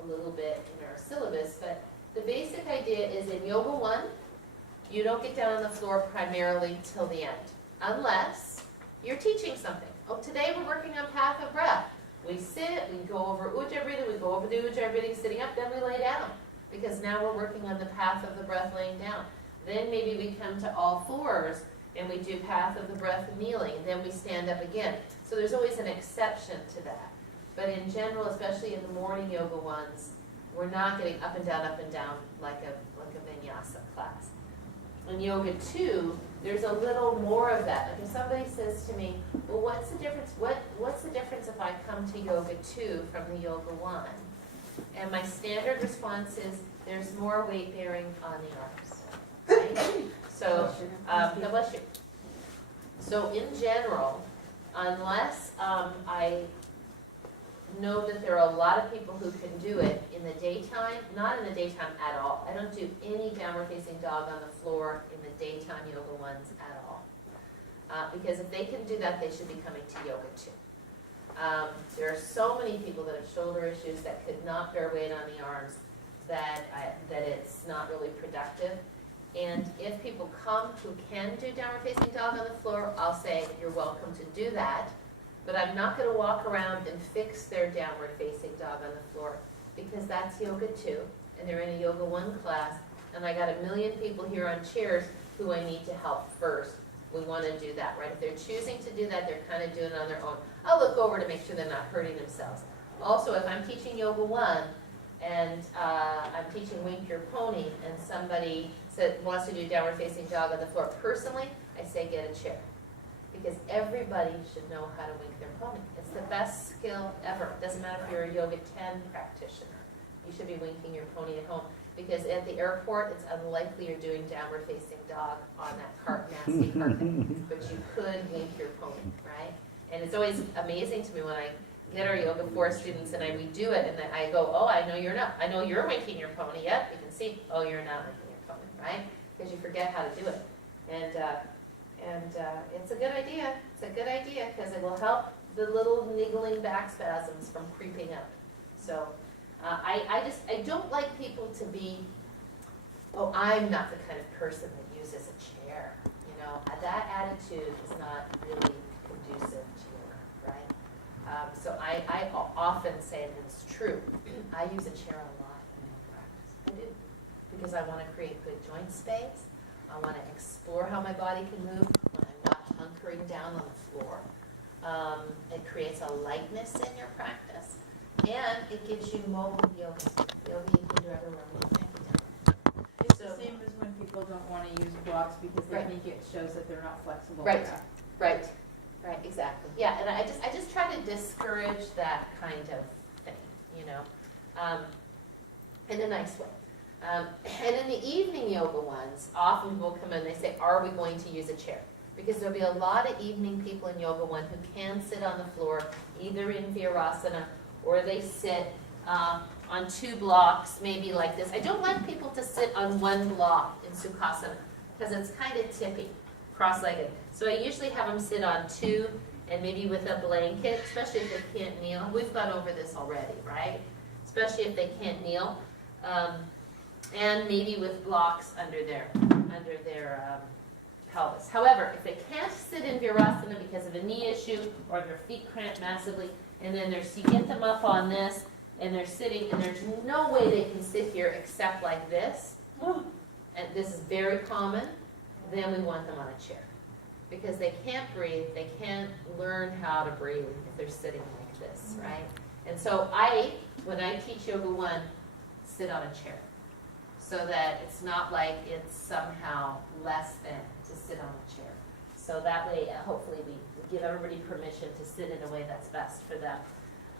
a little bit in our syllabus, but the basic idea is in yoga 1, you don't get down on the floor primarily till the end, unless you're teaching something. Oh, today we're working on path of breath. We sit, we go over ujjayi breathing, we go over the ujjayi breathing sitting up, then we lay down. Because now we're working on the path of the breath laying down. Then maybe we come to all fours and we do path of the breath kneeling, and then we stand up again. So there's always an exception to that. But in general, especially in the morning yoga ones, we're not getting up and down like a vinyasa class. In yoga 2, there's a little more of that. Like if somebody says to me, well, what's the difference? What's the difference if I come to yoga 2 from the yoga 1? And my standard response is there's more weight bearing on the arms. Right? So, God bless you. So in general, unless I know that there are a lot of people who can do it in the daytime, not in the daytime at all. I don't do any downward facing dog on the floor in the daytime yoga ones at all. Because if they can do that, they should be coming to yoga 2. There are so many people that have shoulder issues that could not bear weight on the arms that it's not really productive. And if people come who can do downward facing dog on the floor, I'll say you're welcome to do that. But I'm not going to walk around and fix their downward facing dog on the floor because that's yoga 2 and they're in a yoga 1 class and I got a million people here on chairs who I need to help first. We want to do that, right? If they're choosing to do that, they're kind of doing it on their own. I'll look over to make sure they're not hurting themselves. Also, if I'm teaching yoga 1 and I'm teaching wink your pony and somebody wants to do downward facing dog on the floor, personally, I say get a chair. Because everybody should know how to wink their pony. It's the best skill ever. It doesn't matter if you're a yoga 10 practitioner. You should be winking your pony at home. Because at the airport, it's unlikely you're doing downward facing dog on that nasty carpet. But you could wink your pony, right? And it's always amazing to me when I get our yoga 4 students and we do it and then I go, oh, I know you're not. I know you're winking your pony. Yep, you can see. Oh, you're not winking your pony, right? Because you forget how to do it. And it's a good idea. It's a good idea because it will help the little niggling back spasms from creeping up. So I don't like people to be, oh, I'm not the kind of person that uses a chair. You know, that attitude is not really conducive to your, right? So I often say, and it's true, I use a chair a lot in my practice. I do. Because I want to create good joint space. I want to explore how my body can move when I'm not hunkering down on the floor. It creates a lightness in your practice. And it gives you mobile yoga. Yoga you can do everywhere with your hand. It's So- the same as when people don't want to use blocks because they Right. think it shows that they're not flexible. Right. enough. Right, right, exactly. Yeah, and I just try to discourage that kind of thing, you know, in a nice way. And in the evening yoga ones, often people come in and they say, are we going to use a chair? Because there'll be a lot of evening people in yoga one who can sit on the floor, either in virasana or they sit on two blocks, maybe like this. I don't like people to sit on one block in sukhasana because it's kind of tippy, cross-legged. So I usually have them sit on two and maybe with a blanket, especially if they can't kneel. We've gone over this already, right? Especially if they can't kneel. And maybe with blocks under their pelvis. However, if they can't sit in virasana because of a knee issue or their feet cramp massively, and then you get them up on this, and they're sitting, and there's no way they can sit here except like this, and this is very common, then we want them on a chair. Because they can't breathe, they can't learn how to breathe if they're sitting like this, right? And so when I teach Yoga 1, sit on a chair. So that it's not like it's somehow less than to sit on a chair. So that way, hopefully, we give everybody permission to sit in a way that's best for them.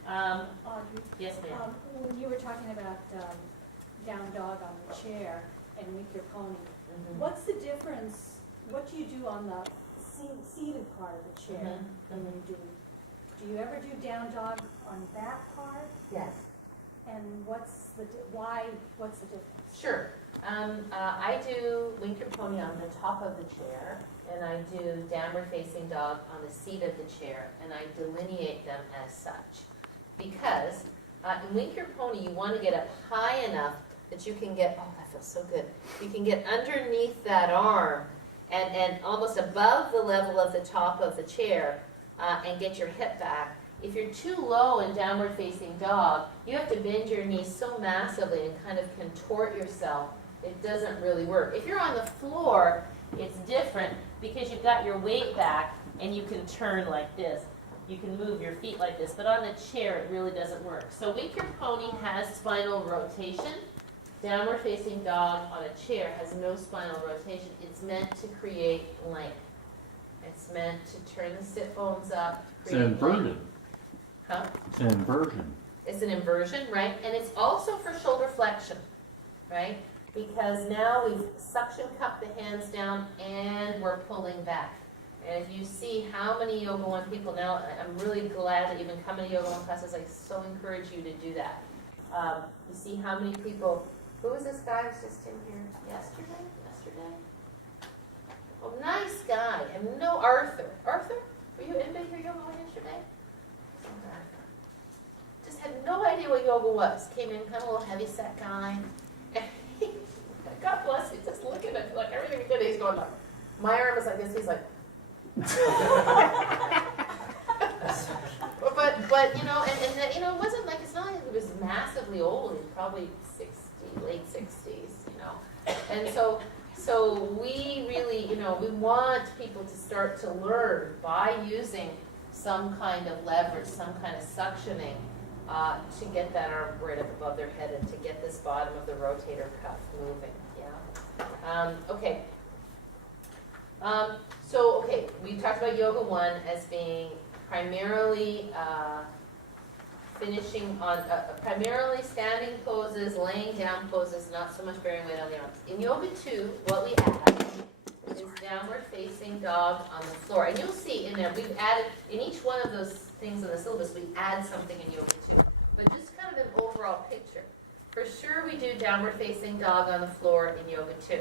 Audrey, Yes, ma'am. when you were talking about down dog on the chair and with your pony, Mhm. what's the difference, what do you do on the seated part of the chair? Mhm. And then do you ever do down dog on that part? Yes. And what's the difference? Sure. I do winker pony on the top of the chair, and I do downward facing dog on the seat of the chair, and I delineate them as such. Because in winker pony, you want to get up high enough that you can get, oh, that feels so good. You can get underneath that arm and almost above the level of the top of the chair and get your hip back. If you're too low in downward facing dog, you have to bend your knees so massively and kind of contort yourself. It doesn't really work. If you're on the floor, it's different because you've got your weight back and you can turn like this. You can move your feet like this, but on the chair, it really doesn't work. So winker pony has spinal rotation. Downward facing dog on a chair has no spinal rotation. It's meant to create length. It's meant to turn the sit bones up. It's an inversion. Length. Huh? It's an inversion. It's an inversion, right? And it's also for shoulder flexion, right? Because now we've suction cupped the hands down and we're pulling back. And if you see how many Yoga 1 people now, I'm really glad that you've been coming to Yoga 1 classes. I so encourage you to do that. You see how many people, who was this guy who was just in here yesterday? Oh, nice guy. And no, Arthur. Arthur, were you in here Yoga 1 yesterday? Just had no idea what yoga was. Came in kind of a little heavy-set guy. And God bless you, just looking at like everything he did, he's going like, my arm is like this, he's like. but you know, and you know, it wasn't like, it's not like he was massively old. He was probably 60, late 60s, you know. And so we really, you know, we want people to start to learn by using some kind of leverage, some kind of suctioning to get that arm right up above their head and to get this bottom of the rotator cuff moving. Yeah. Okay. Okay, we talked about Yoga 1 as being primarily finishing on primarily standing poses, laying down poses, not so much bearing weight on the arms. In Yoga 2, what we add is downward facing dog on the floor. And you'll see in there, we've added, in each one of those things in the syllabus, we add something in Yoga 2. But just kind of an overall picture. For sure we do downward facing dog on the floor in Yoga 2.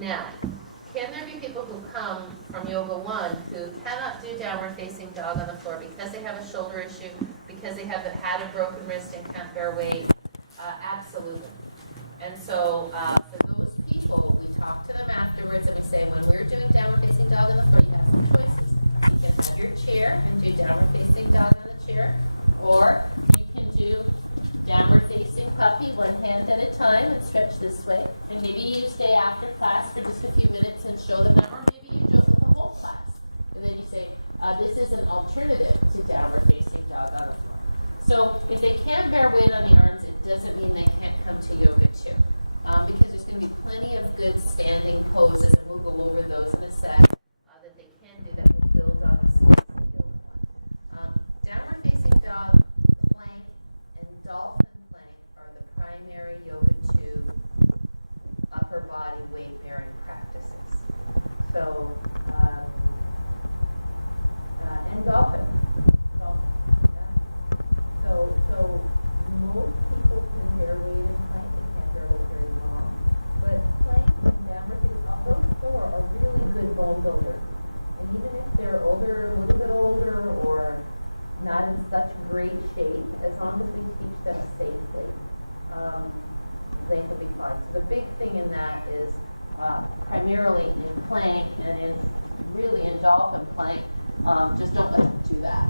Now, can there be people who come from Yoga 1 who cannot do downward facing dog on the floor because they have a shoulder issue, because they have had a broken wrist and can't bear weight, absolutely. And so for those people, we talk to them afterwards and we say, when we're doing downward facing dog on the floor, you have some choices. You can have your chair and do downward facing dog on the chair, or you can do downward facing puppy, one hand at a time, and stretch this way. And maybe you stay after class for just a few minutes and show them that, or maybe you do it with the whole class. And then you say, this is an alternative to downward facing dog on the floor. So if they can bear weight on the arms, it doesn't mean they can't come to yoga too. Because there's going to be plenty of good standing poses, and we'll go over those in a sec, that they can do that will build on the skills of yoga. Downward facing dog, plank, and dolphin plank are the primary yoga 2 upper body weight bearing practices. So, and dolphin. Yeah. So most people can bear weight in plank, they can't bear weight very long. But plank and downward facing dog, those 4 are really good bone builders. And even if they're older, a little bit older, or not in such great shape, as long as we teach them safely, they can be fine. So the big thing in that is primarily in plank and really in dolphin plank, just don't let them do that.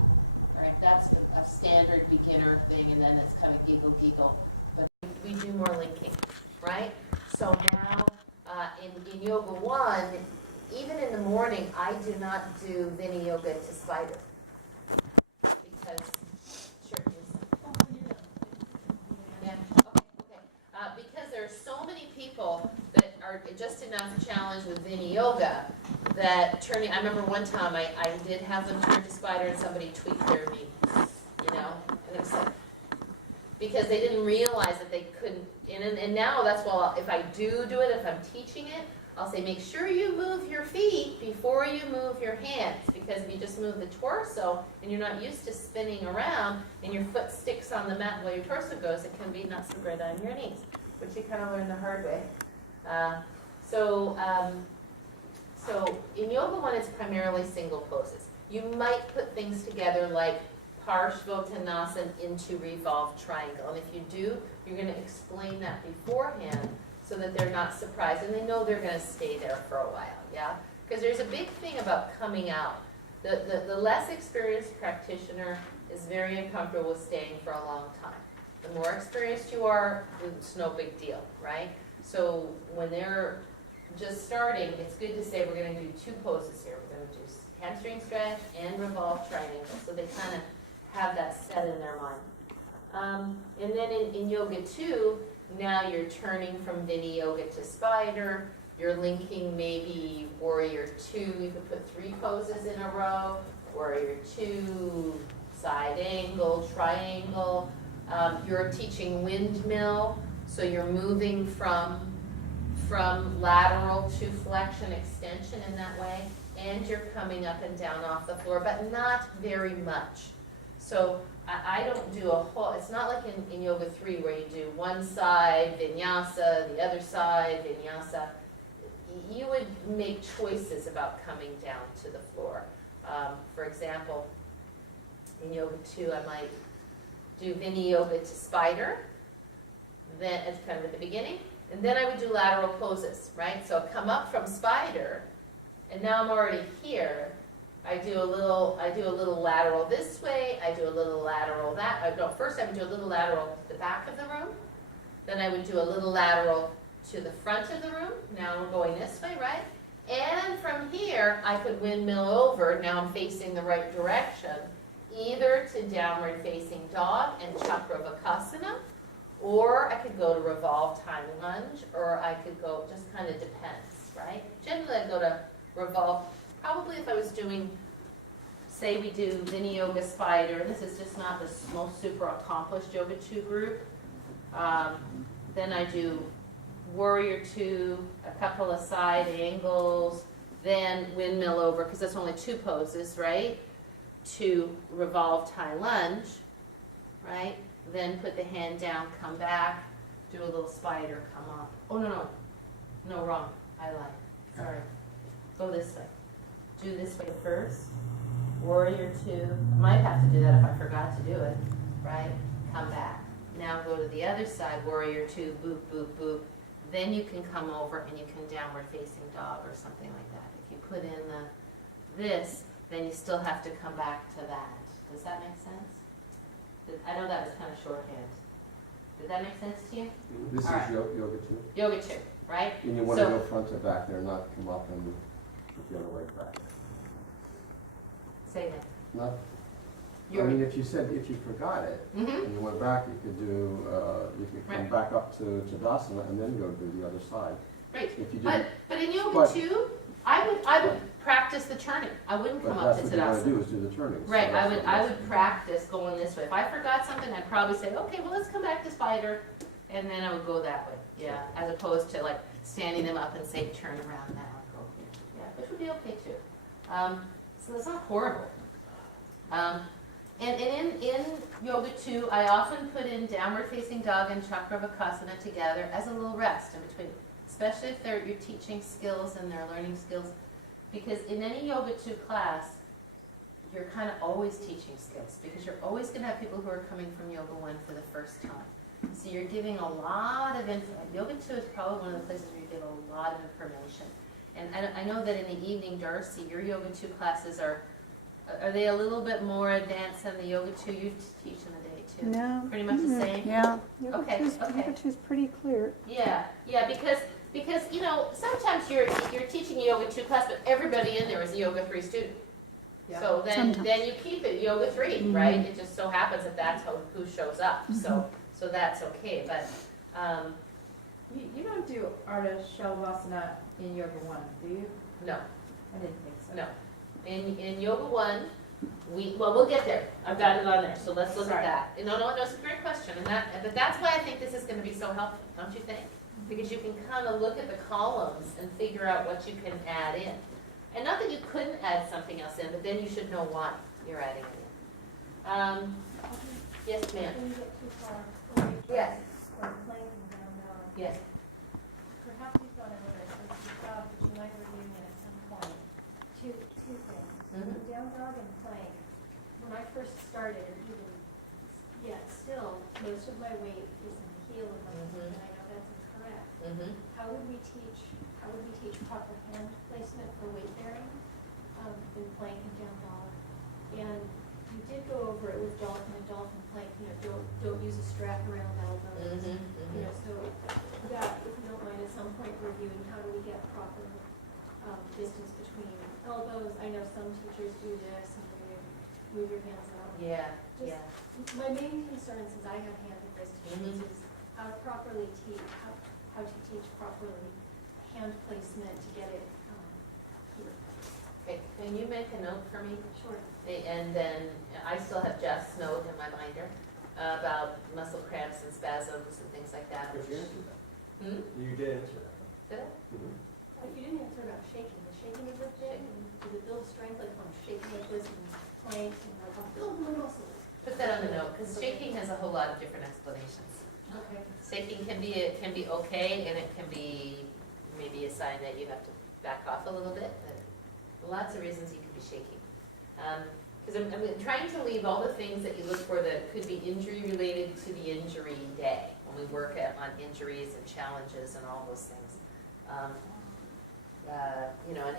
Right? That's a standard beginner thing, and then it's kind of giggle. But we do more linking, right? So now in Yoga 1, even in the morning, I do not do Vinyasa to spider. Because, sure, yeah, okay. Because there are so many people that are just enough challenged with Vinyasa that turning, I remember one time I did have them turn to spider and somebody tweaked their knee, and it was like, because they didn't realize that they couldn't, and now that's, well, if I do it, if I'm teaching it, I'll say, make sure you move your feet before you move your hands, because if you just move the torso and you're not used to spinning around and your foot sticks on the mat while your torso goes, it can be not so great on your knees, which you kind of learn the hard way. So in Yoga 1, it's primarily single poses. You might put things together like Parshvottanasana into revolved triangle. And if you do, you're going to explain that beforehand so that they're not surprised and they know they're going to stay there for a while, yeah? Because there's a big thing about coming out. The less experienced practitioner is very uncomfortable with staying for a long time. The more experienced you are, it's no big deal, right? So when they're just starting, it's good to say we're going to do 2 poses here. We're going to do hamstring stretch and revolved triangle, so they kind of have that set in their mind. And then in Yoga 2, now you're turning from Vinyasa to spider. You're linking maybe Warrior 2. You could put 3 poses in a row. Warrior 2, side angle, triangle. You're teaching windmill, so you're moving from lateral to flexion extension in that way, and you're coming up and down off the floor, but not very much. So I don't do a whole, it's not like in Yoga 3 where you do one side Vinyasa, the other side Vinyasa. You would make choices about coming down to the floor. For example, in Yoga 2 I might do Vinyasa to spider, then it's kind of at the beginning, and then I would do lateral poses, right? So come up from spider, and now I'm already here. I do a little lateral this way, I do a little lateral that. First I would do a little lateral to the back of the room, then I would do a little lateral to the front of the room. Now we're going this way, right? And from here, I could windmill over. Now I'm facing the right direction, either to downward facing dog and Chakravakasana, or I could go to revolved time lunge, or I could go, just kind of depends, right? Generally I go to revolve, probably if I was doing, say we do Vinyasa spider, and this is just not the most super accomplished Yoga 2 group, then I do Warrior 2, a couple of side angles, then windmill over, because that's only 2 poses, right? To revolve tie lunge, right? Then put the hand down, come back, do a little spider, come up. Oh, no, wrong. I lied. Sorry. go this way. Do this way first, warrior two, I might have to do that if I forgot to do it, right? Come back. Now go to the other side, warrior two, boop, boop, boop. Then you can come over and you can downward facing dog or something like that. If you put in this, then you still have to come back to that. Does that make sense? I know that was kind of shorthand. Did that make sense to you? This is All right. yoga two. Yoga two, right? And you want to So- go front to back there, not come up and put the other leg back. Say that. Not, I You're- mean, if you forgot it, Mm-hmm. and you went back, you could come Right. back up to Tadasana and then go do the other side. Right. If you But didn't, in yoga But- two, I would practice the turning. I wouldn't but come up that's to what you want to Tadasana. do, is do the turning. So Right, that's I would what practice going this way. If I forgot something, I'd probably say, okay, well, let's come back to spider, and then I would go that way, yeah, as opposed to like standing them up and say, turn around now and go here, yeah, which would be okay too. So it's not horrible. And in yoga two, I often put in downward facing dog and Chakravakasana together as a little rest in between, especially if you're teaching skills and they're learning skills. Because in any yoga two class, you're kind of always teaching skills because you're always going to have people who are coming from yoga one for the first time. So you're giving a lot of info. Yoga two is probably one of the places where you give a lot of information. And I know that in the evening, Darcy, your yoga two classes are they a little bit more advanced than the yoga two you teach in the day too? No. Pretty much the same? Yeah. Okay, okay. Yoga two's pretty clear. Yeah, because you know, sometimes you're teaching a yoga two class, but everybody in there is a yoga three student. Yeah. So then Sometimes. you keep it yoga three, Mhm. right? It just so happens that that's who shows up. So that's okay. But You don't do Ardha Shalvasana in yoga one, do you? no, I didn't think so. no. In yoga one, we'll get there. I've got it on there. So let's look Sorry. at that. No, it's a great question, but that's why I think this is going to be so helpful, don't you think? Because you can kind of look at the columns and figure out what you can add in. And not that you couldn't add something else in, but then you should know why you're adding it in. Yes, ma'am. When you get too far away from Yes. or playing down dog, Yes. perhaps you thought of it as a job, but you might review it at some point. Two things. Mhm. Down dog and plank. When I first started, even yet still, most of my weight is in the heel of my foot, and I know that's incorrect. Mm-hmm. How would we teach proper hand placement for weight bearing in plank and down dog? And you did go over it with dolphin and dolphin plank, don't use a strap around elbows. So that, if you don't mind, at some point reviewing how do we get proper distance between elbows. I know some teachers do this and they move your hands up. Yeah, Just- yeah. My main concern, since I have hand and wrist issues, is how to properly teach, how to teach properly hand placement to get it here. Okay, can you make a note for me? Sure. And then I still have Jeff's note in my binder about muscle cramps and spasms and things like that. But you answered that. Hmm? You did answer that. Did I? You didn't answer about shaking. The shaking is a thing. Does it build strength like if I'm shaking like this and plank and like I'll build my muscles? Put that on the note, because shaking has a whole lot of different explanations. Okay. Shaking can be okay, and it can be maybe a sign that you have to back off a little bit. But lots of reasons you could be shaking. Because I'm trying to leave all the things that you look for that could be injury related to the injury day, when we work on injuries and challenges and all those things.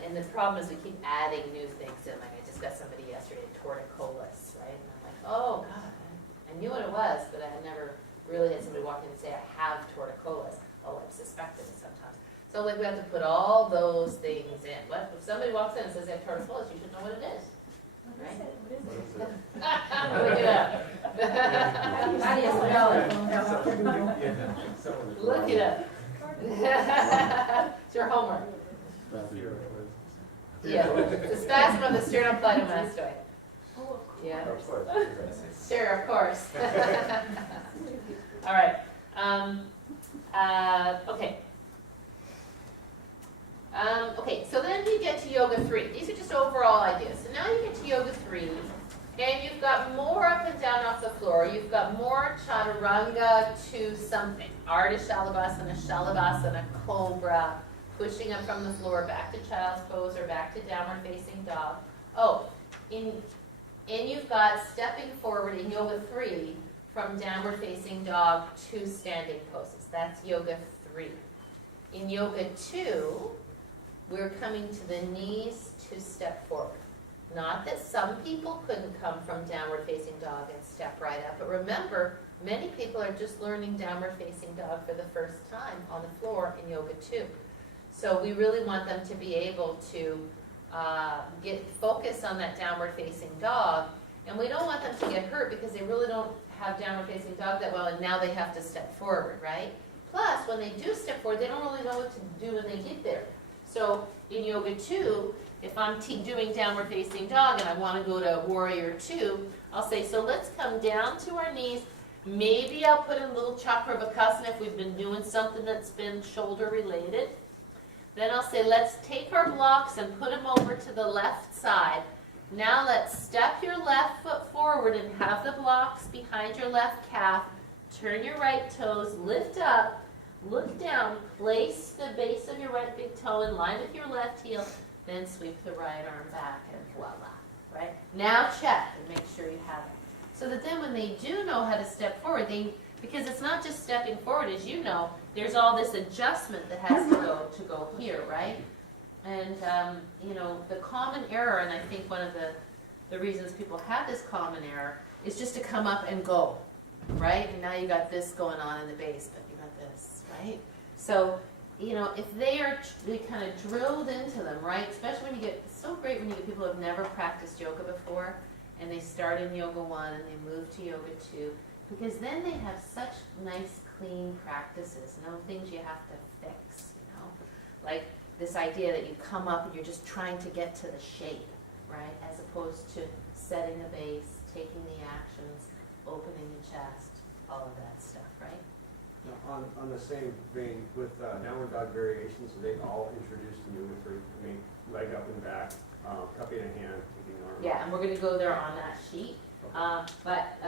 And the problem is we keep adding new things in. Like I just got somebody yesterday, torticollis, right? And I'm like, oh God, I knew what it was, but I had never really had somebody walk in and say, I have torticollis. Oh, I've suspected it sometimes. So like we have to put all those things in. What if somebody walks in and says they have torticollis? You should know what it is. Right? What is it? Look it up. How do you spell it? Look it up. It's your homework. Yeah, the spasm of the sternocleidomastoid. Oh, Yeah. Sure, of course. All right. Okay. Okay, so then you get to Yoga 3. These are just overall ideas. So now you get to Yoga 3, and you've got more up and down off the floor. You've got more Chaturanga to something. Ardha Shalabhasana, Shalabhasana, Cobra, pushing up from the floor, back to child's pose or back to downward facing dog. Oh, and you've got stepping forward in yoga 3 from downward facing dog to standing poses. That's yoga 3. In yoga 2, we're coming to the knees to step forward. Not that some people couldn't come from downward facing dog and step right up, but remember, many people are just learning downward facing dog for the first time on the floor in yoga 2. So we really want them to be able to get focused on that downward facing dog, and we don't want them to get hurt because they really don't have downward facing dog that well, and now they have to step forward, right? Plus, when they do step forward, they don't really know what to do when they get there. So in yoga 2, if I'm doing downward facing dog and I want to go to warrior 2, I'll say, so let's come down to our knees. Maybe I'll put in a little chakrabhakasana if we've been doing something that's been shoulder related. Then I'll say, let's take our blocks and put them over to the left side. Now let's step your left foot forward and have the blocks behind your left calf. Turn your right toes, lift up, look down, place the base of your right big toe in line with your left heel, then sweep the right arm back and voila, right? Now check and make sure you have it. So that then when they do know how to step forward, because it's not just stepping forward, as you know, there's all this adjustment that has to go here, right? And, the common error, and I think one of the reasons people have this common error, is just to come up and go, right? And now you got this going on in the base, but you got this, right? So, if they kind of drilled into them, right? Especially when it's so great when you get people who have never practiced yoga before, and they start in yoga 1 and they move to yoga 2, because then they have such nice, clean practices, no things you have to fix, like this idea that you come up and you're just trying to get to the shape, right? As opposed to setting a base, taking the actions, opening the chest, all of that stuff, right? Now, on the same vein, with downward dog variations, are they all introduced in yoga 3? I mean, leg up and back, cupping a hand, taking the arm. Yeah, and we're going to go there on that sheet. But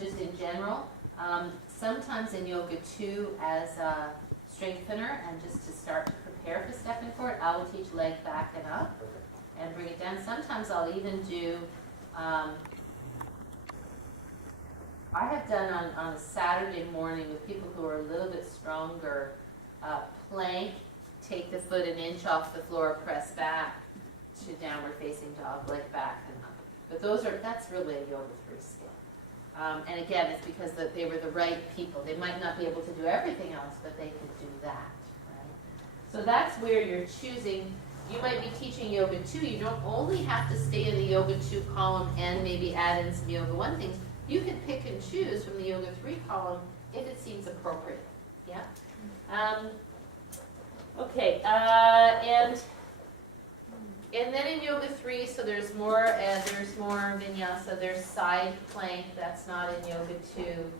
just in general, sometimes in yoga 2 as a strengthener and just to start to prepare for stepping forward, I will teach leg back and up and bring it down. Sometimes I'll even do, I have done on a Saturday morning with people who are a little bit stronger, plank, take the foot an inch off the floor, press back to downward facing dog, leg back and up. But that's really a yoga 3 skill. And again, it's because they were the right people. They might not be able to do everything else, but they could do that, right? So that's where you're choosing. You might be teaching yoga 2. You don't only have to stay in the yoga 2 column and maybe add in some yoga 1 things. You can pick and choose from the yoga 3 column if it seems appropriate. Yeah? Okay, and then in yoga 3, so there's more vinyasa. There's side plank, that's not in yoga 2.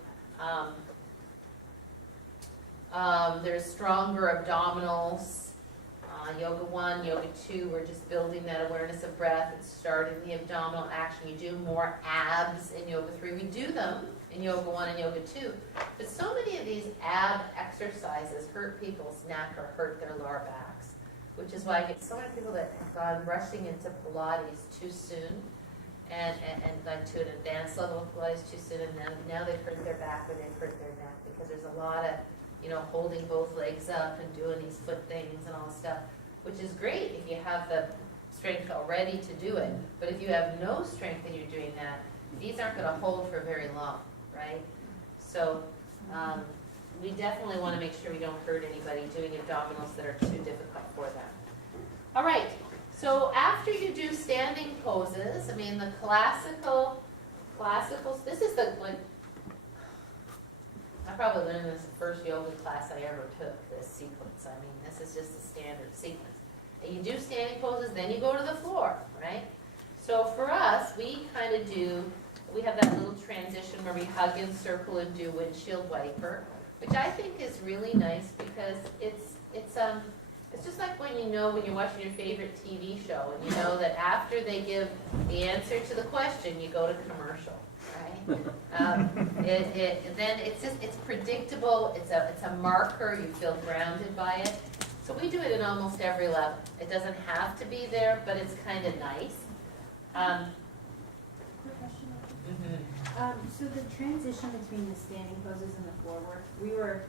There's stronger abdominals. Yoga 1, yoga 2, we're just building that awareness of breath and starting the abdominal action. You do more abs in yoga 3. We do them in yoga 1 and yoga 2. But so many of these ab exercises hurt people's neck or hurt their lower backs, which is why I get so many people that have gone rushing into Pilates too soon and like to an advanced level of Pilates too soon, and now they've hurt their back or they've hurt their neck because there's a lot of holding both legs up and doing these foot things and all this stuff, which is great if you have the strength already to do it. But if you have no strength and you're doing that, these aren't going to hold for very long, right? So we definitely want to make sure we don't hurt anybody doing abdominals that are too difficult for them. All right, so after you do standing poses, I mean the classicals, this is I probably learned this the first yoga class I ever took, this sequence. I mean, this is just a standard sequence. And you do standing poses, then you go to the floor, right? So for us, we have that little transition where we hug and circle and do windshield wiper, which I think is really nice because it's just like when you're watching your favorite TV show and you know that after they give the answer to the question, you go to commercial. Then it's predictable. It's a marker. You feel grounded by it. So we do it at almost every level. It doesn't have to be there, but it's kind of nice. Quick question. Mhm. So the transition between the standing poses and the floor work, we were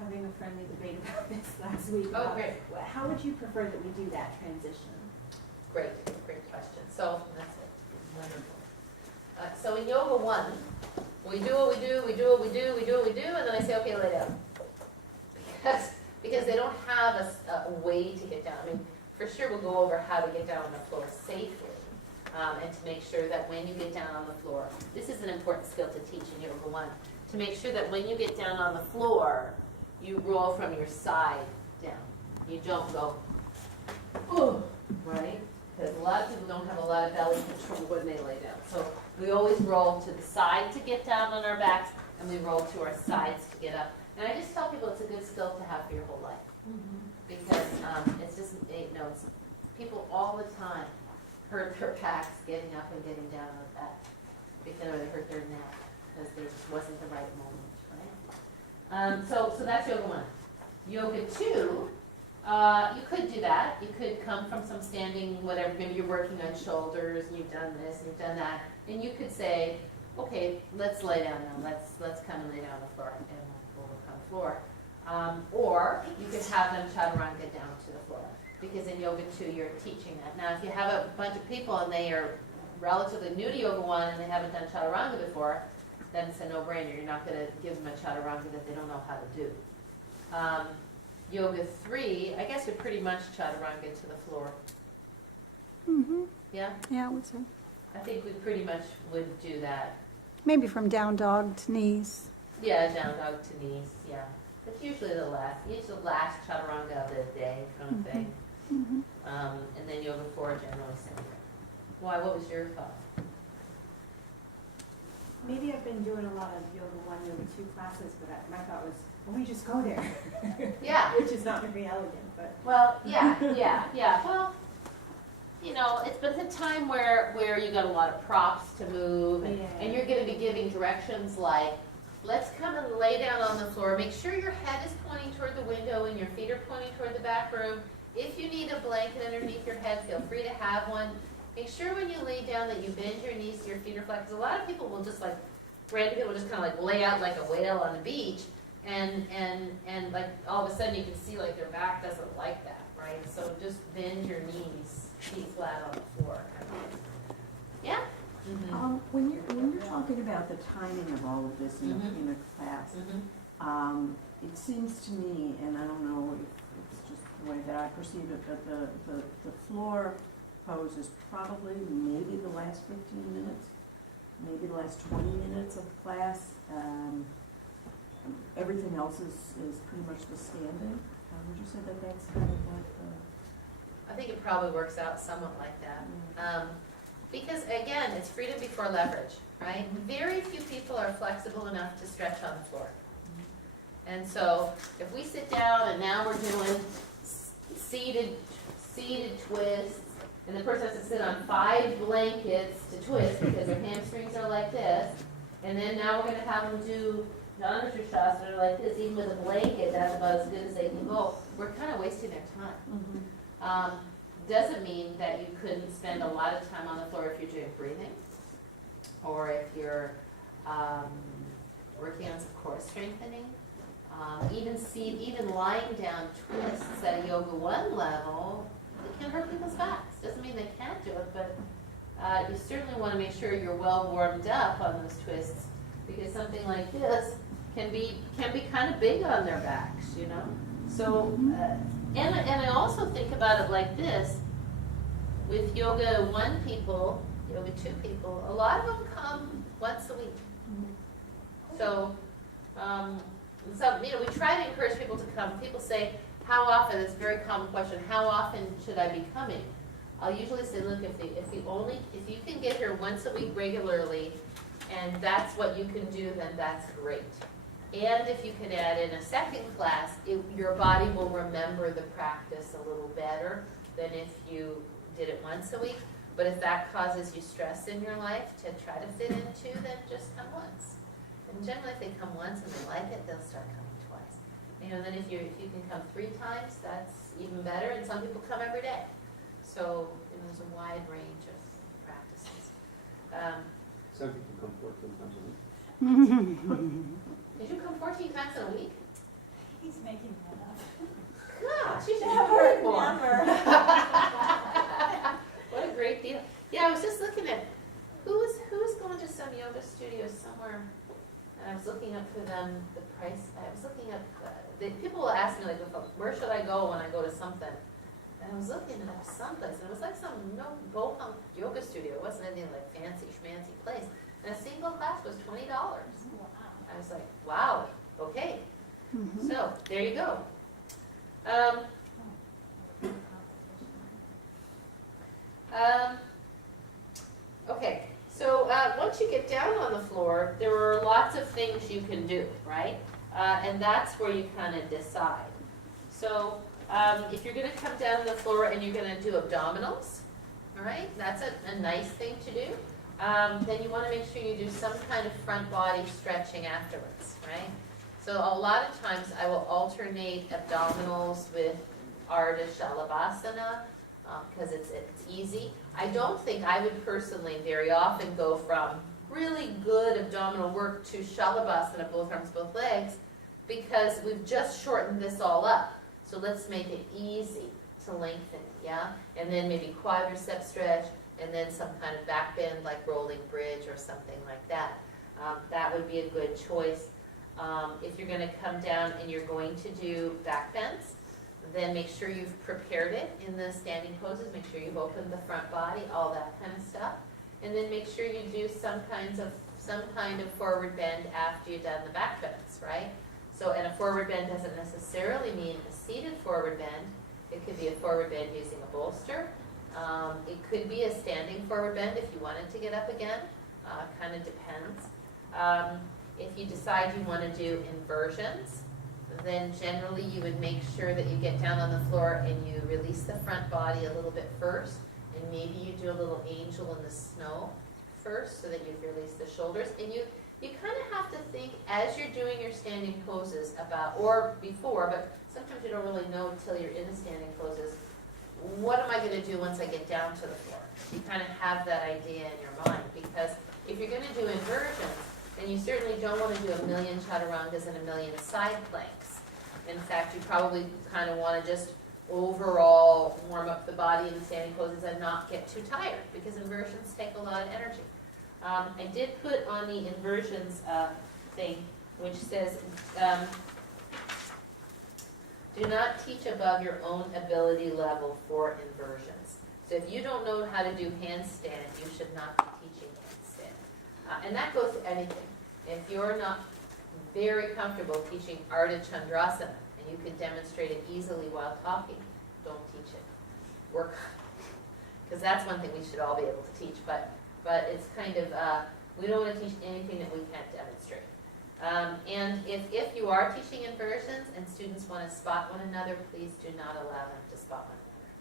having a friendly debate about this last week. Oh, about great. How would you prefer that we do that transition? Great question. So, that's it. Wonderful. So in Yoga 1, we do what we do, we do what we do, we do what we do, and then I say, okay, lay down. Because they don't have a way to get down. I mean, for sure we'll go over how to get down on the floor safely, and to make sure that when you get down on the floor, this is an important skill to teach in Yoga 1, to make sure that when you get down on the floor, you roll from your side down. You don't go, ooh, right? Because a lot of people don't have a lot of belly control when they lay down. So we always roll to the side to get down on our backs, and we roll to our sides to get up. And I just tell people it's a good skill to have for your whole life. Because it's just, people all the time hurt their backs getting up and getting down on the back. Because they hurt their neck, because there just wasn't the right moment, right? So that's Yoga 1. Yoga 2, you could do that. You could come from some standing, whatever, maybe you're working on shoulders, and you've done this, and you've done that, and you could say, okay, let's lay down now. Let's come and lay down on the floor, and we'll work on the floor. Or you could have them chaturanga down to the floor, because in Yoga 2, you're teaching that. Now, if you have a bunch of people and they are relatively new to Yoga 1 and they haven't done chaturanga before, then it's a no-brainer. You're not going to give them a chaturanga that they don't know how to do. Yoga 3, I guess we pretty much chaturanga to the floor. Mm-hmm. Yeah? Yeah, I would say. I think we pretty much would do that. Maybe from down dog to knees. Yeah, down dog to knees, yeah. That's usually the last chaturanga of the day kind of thing. Mm-hmm. And then Yoga 4 generally similar. Why, what was your thought? Maybe I've been doing a lot of Yoga 1, Yoga 2 classes, but my thought was, well, we just go there. Yeah. Which is not very elegant, but. Well, yeah. Well, it's been a time where you got a lot of props to move, and, Yeah. and you're going to be giving directions like, let's come and lay down on the floor. Make sure your head is pointing toward the window and your feet are pointing toward the back room. If you need a blanket underneath your head, feel free to have one. Make sure when you lay down that you bend your knees so your feet are flat, because a lot of people will just random people just kind of lay out like a whale on the beach, and like all of a sudden you can see like their back doesn't like that, right? So just bend your knees, feet flat on the floor. Yeah? Mm-hmm. When you're talking about the timing of all of this in a class, Mm-hmm. it seems to me, and I don't know if it's just the way that I perceive it, but the floor pose is probably maybe the last 15 minutes, maybe the last 20 minutes of class. Everything else is pretty much the standing. Would you say that that's kind of what I think it probably works out somewhat like that. Because again, it's freedom before leverage, right? Very few people are flexible enough to stretch on the floor. And so if we sit down and now we're doing seated twists, and the person has to sit on 5 blankets to twist because their hamstrings are like this, and then now we're going to have them do Janusha Shasana like this, even with a blanket, that's about as good as they can go. We're kind of wasting their time. Doesn't mean that you couldn't spend a lot of time on the floor if you're doing breathing, or if you're working on some core strengthening. Even lying down twists at a Yoga 1 level, it can hurt people's backs. Doesn't mean they can't do it, but you certainly want to make sure you're well warmed up on those twists, because something like this can be kind of big on their backs, So, and I also think about it like this. With Yoga 1 people, Yoga 2 people, a lot of them come once a week. So, we try to encourage people to come. People say, how often? It's a very common question. How often should I be coming? I'll usually say, look, if you can get here once a week regularly, and that's what you can do, then that's great. And if you can add in a second class, your body will remember the practice a little better than if you did it once a week. But if that causes you stress in your life to try to fit into, then just come once. And generally if they come once and they like it, they'll start coming twice. You know, then if you can come 3 times, that's even better, and some people come every day. So, you know, there's a wide range of practices. Some people come 14 times a week. Did you come 14 times in a week? He's making that up. Gosh, you should have Never, heard more. never. What a great deal. Yeah, I was just looking at who was going to some yoga studio somewhere, and I was looking up for them the price. I was looking up, people will ask me like, where should I go when I go to something? And I was looking up someplace, and it was like some go-home yoga studio. It wasn't anything like fancy schmancy place. And a single class was $20. I was like, wow, okay. So, there you go. Okay, so once you get down on the floor, there are lots of things you can do, right? And that's where you kind of decide. So if you're going to come down on the floor and you're going to do abdominals, all right, that's a nice thing to do. Then you want to make sure you do some kind of front body stretching afterwards, right? So a lot of times I will alternate abdominals with Ardha Shalabhasana because it's easy. I don't think I would personally very often go from really good abdominal work to Shalabhasana, both arms, both legs, because we've just shortened this all up. So let's make it easy to lengthen, yeah? And then maybe quadricep stretch, and then some kind of back bend like rolling bridge or something like that. That would be a good choice. If you're going to come down and you're going to do back bends, then make sure you've prepared it in the standing poses. Make sure you've opened the front body, all that kind of stuff. And then make sure you do some kind of forward bend after you've done the back bends, right? So, and a forward bend doesn't necessarily mean a seated forward bend. It could be a forward bend using a bolster. It could be a standing forward bend if you wanted to get up again. Kind of depends. If you decide you want to do inversions, then generally you would make sure that you get down on the floor and you release the front body a little bit first, and maybe you do a little angel in the snow first so that you've released the shoulders. And you kind of have to think as you're doing your standing poses about, or before, but sometimes you don't really know until you're in the standing poses, what am I going to do once I get down to the floor? You kind of have that idea in your mind, because if you're going to do inversions, then you certainly don't want to do a million chaturangas and a million side planks. In fact, you probably kind of want to just overall warm up the body in the standing poses and not get too tired, because inversions take a lot of energy. I did put on the inversions thing, which says, do not teach above your own ability level for inversions. So if you don't know how to do handstand, you should not be teaching handstand. And that goes to anything. If you're not very comfortable teaching Ardha Chandrasana, and you can demonstrate it easily while talking, don't teach it. Work on it. Because that's one thing we should all be able to teach, but it's kind of, we don't want to teach anything that we can't demonstrate. And if you are teaching inversions and students want to spot one another, please do not allow them to spot one another,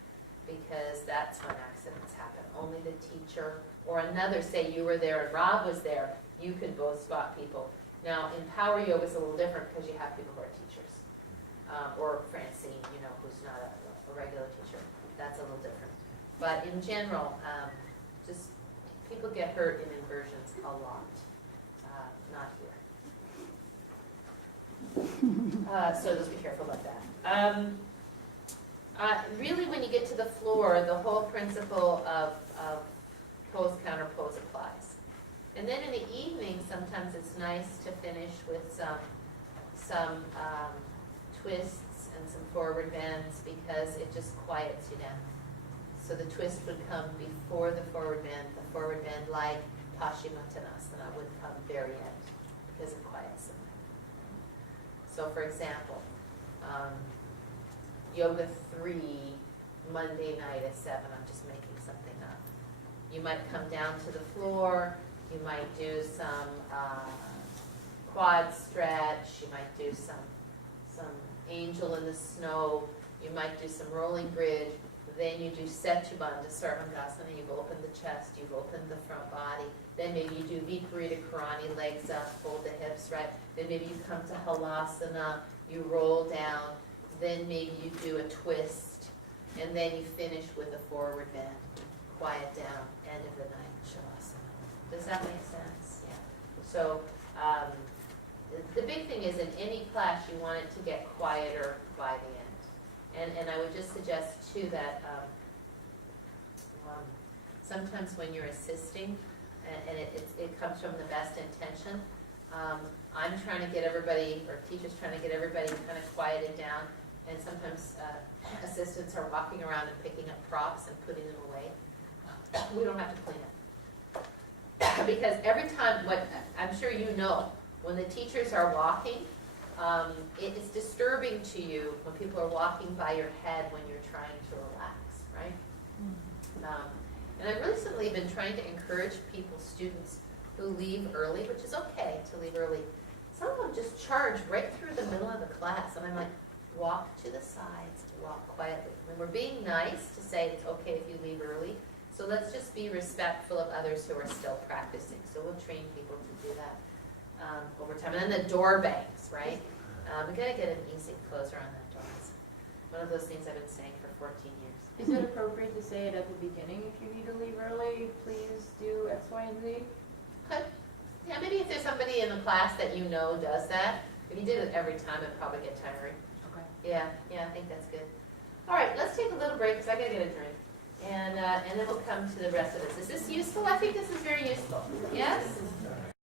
because that's when accidents happen. Only the teacher or another, say you were there and Rob was there, you could both spot people. Now in power yoga it's a little different because you have people who are teachers. Or Francine, who's not a regular teacher. That's a little different. But in general, just people get hurt in inversions a lot. Not here. So just be careful about that. Really, when you get to the floor, the whole principle of pose, counter pose applies. And then in the evening, sometimes it's nice to finish with some twists and some forward bends, because it just quiets you down. So the twist would come before the forward bend like Paschimottanasana would come very end, because it quiets them. So for example, Yoga 3, Monday night at 7, I'm just making something up. You might come down to the floor, you might do some quad stretch, you might do some angel in the snow, you might do some rolling bridge, Then you do setu bandha sarvangasana, you've opened the chest, you've opened the front body. Then maybe you do viparita karani, legs up, fold the hips, right? Then maybe you come to halasana, you roll down. Then maybe you do a twist, and then you finish with a forward bend. Quiet down, end of the night, shavasana. Does that make sense? Yeah. So, the big thing is in any class, you want it to get quieter by the end. And I would just suggest too that sometimes when you're assisting, and it comes from the best intention, I'm trying to get everybody, or teachers trying to get everybody kind of quieted down, and sometimes assistants are walking around and picking up props and putting them away. We don't have to clean it. Because every time, what I'm sure you know, when the teachers are walking, it is disturbing to you when people are walking by your head when you're trying to relax, right? And I've recently been trying to encourage people, students who leave early, which is okay to leave early. Some of them just charge right through the middle of the class, and I'm like, walk to the sides, walk quietly. And we're being nice to say it's okay if you leave early, so let's just be respectful of others who are still practicing. So we'll train people to do that over time. And then the door bangs, right? We gotta get an easy closer on that door. It's one of those things I've been saying for 14 years. Is it appropriate to say it at the beginning, if you need to leave early, please do X, Y, and Z? Could. Yeah, maybe if there's somebody in the class that you know does that. If you did it every time, it'd probably get tiring. Okay. Yeah, I think that's good. All right, let's take a little break because I gotta get a drink. And then we'll come to the rest of this. Is this useful? I think this is very useful. Yes?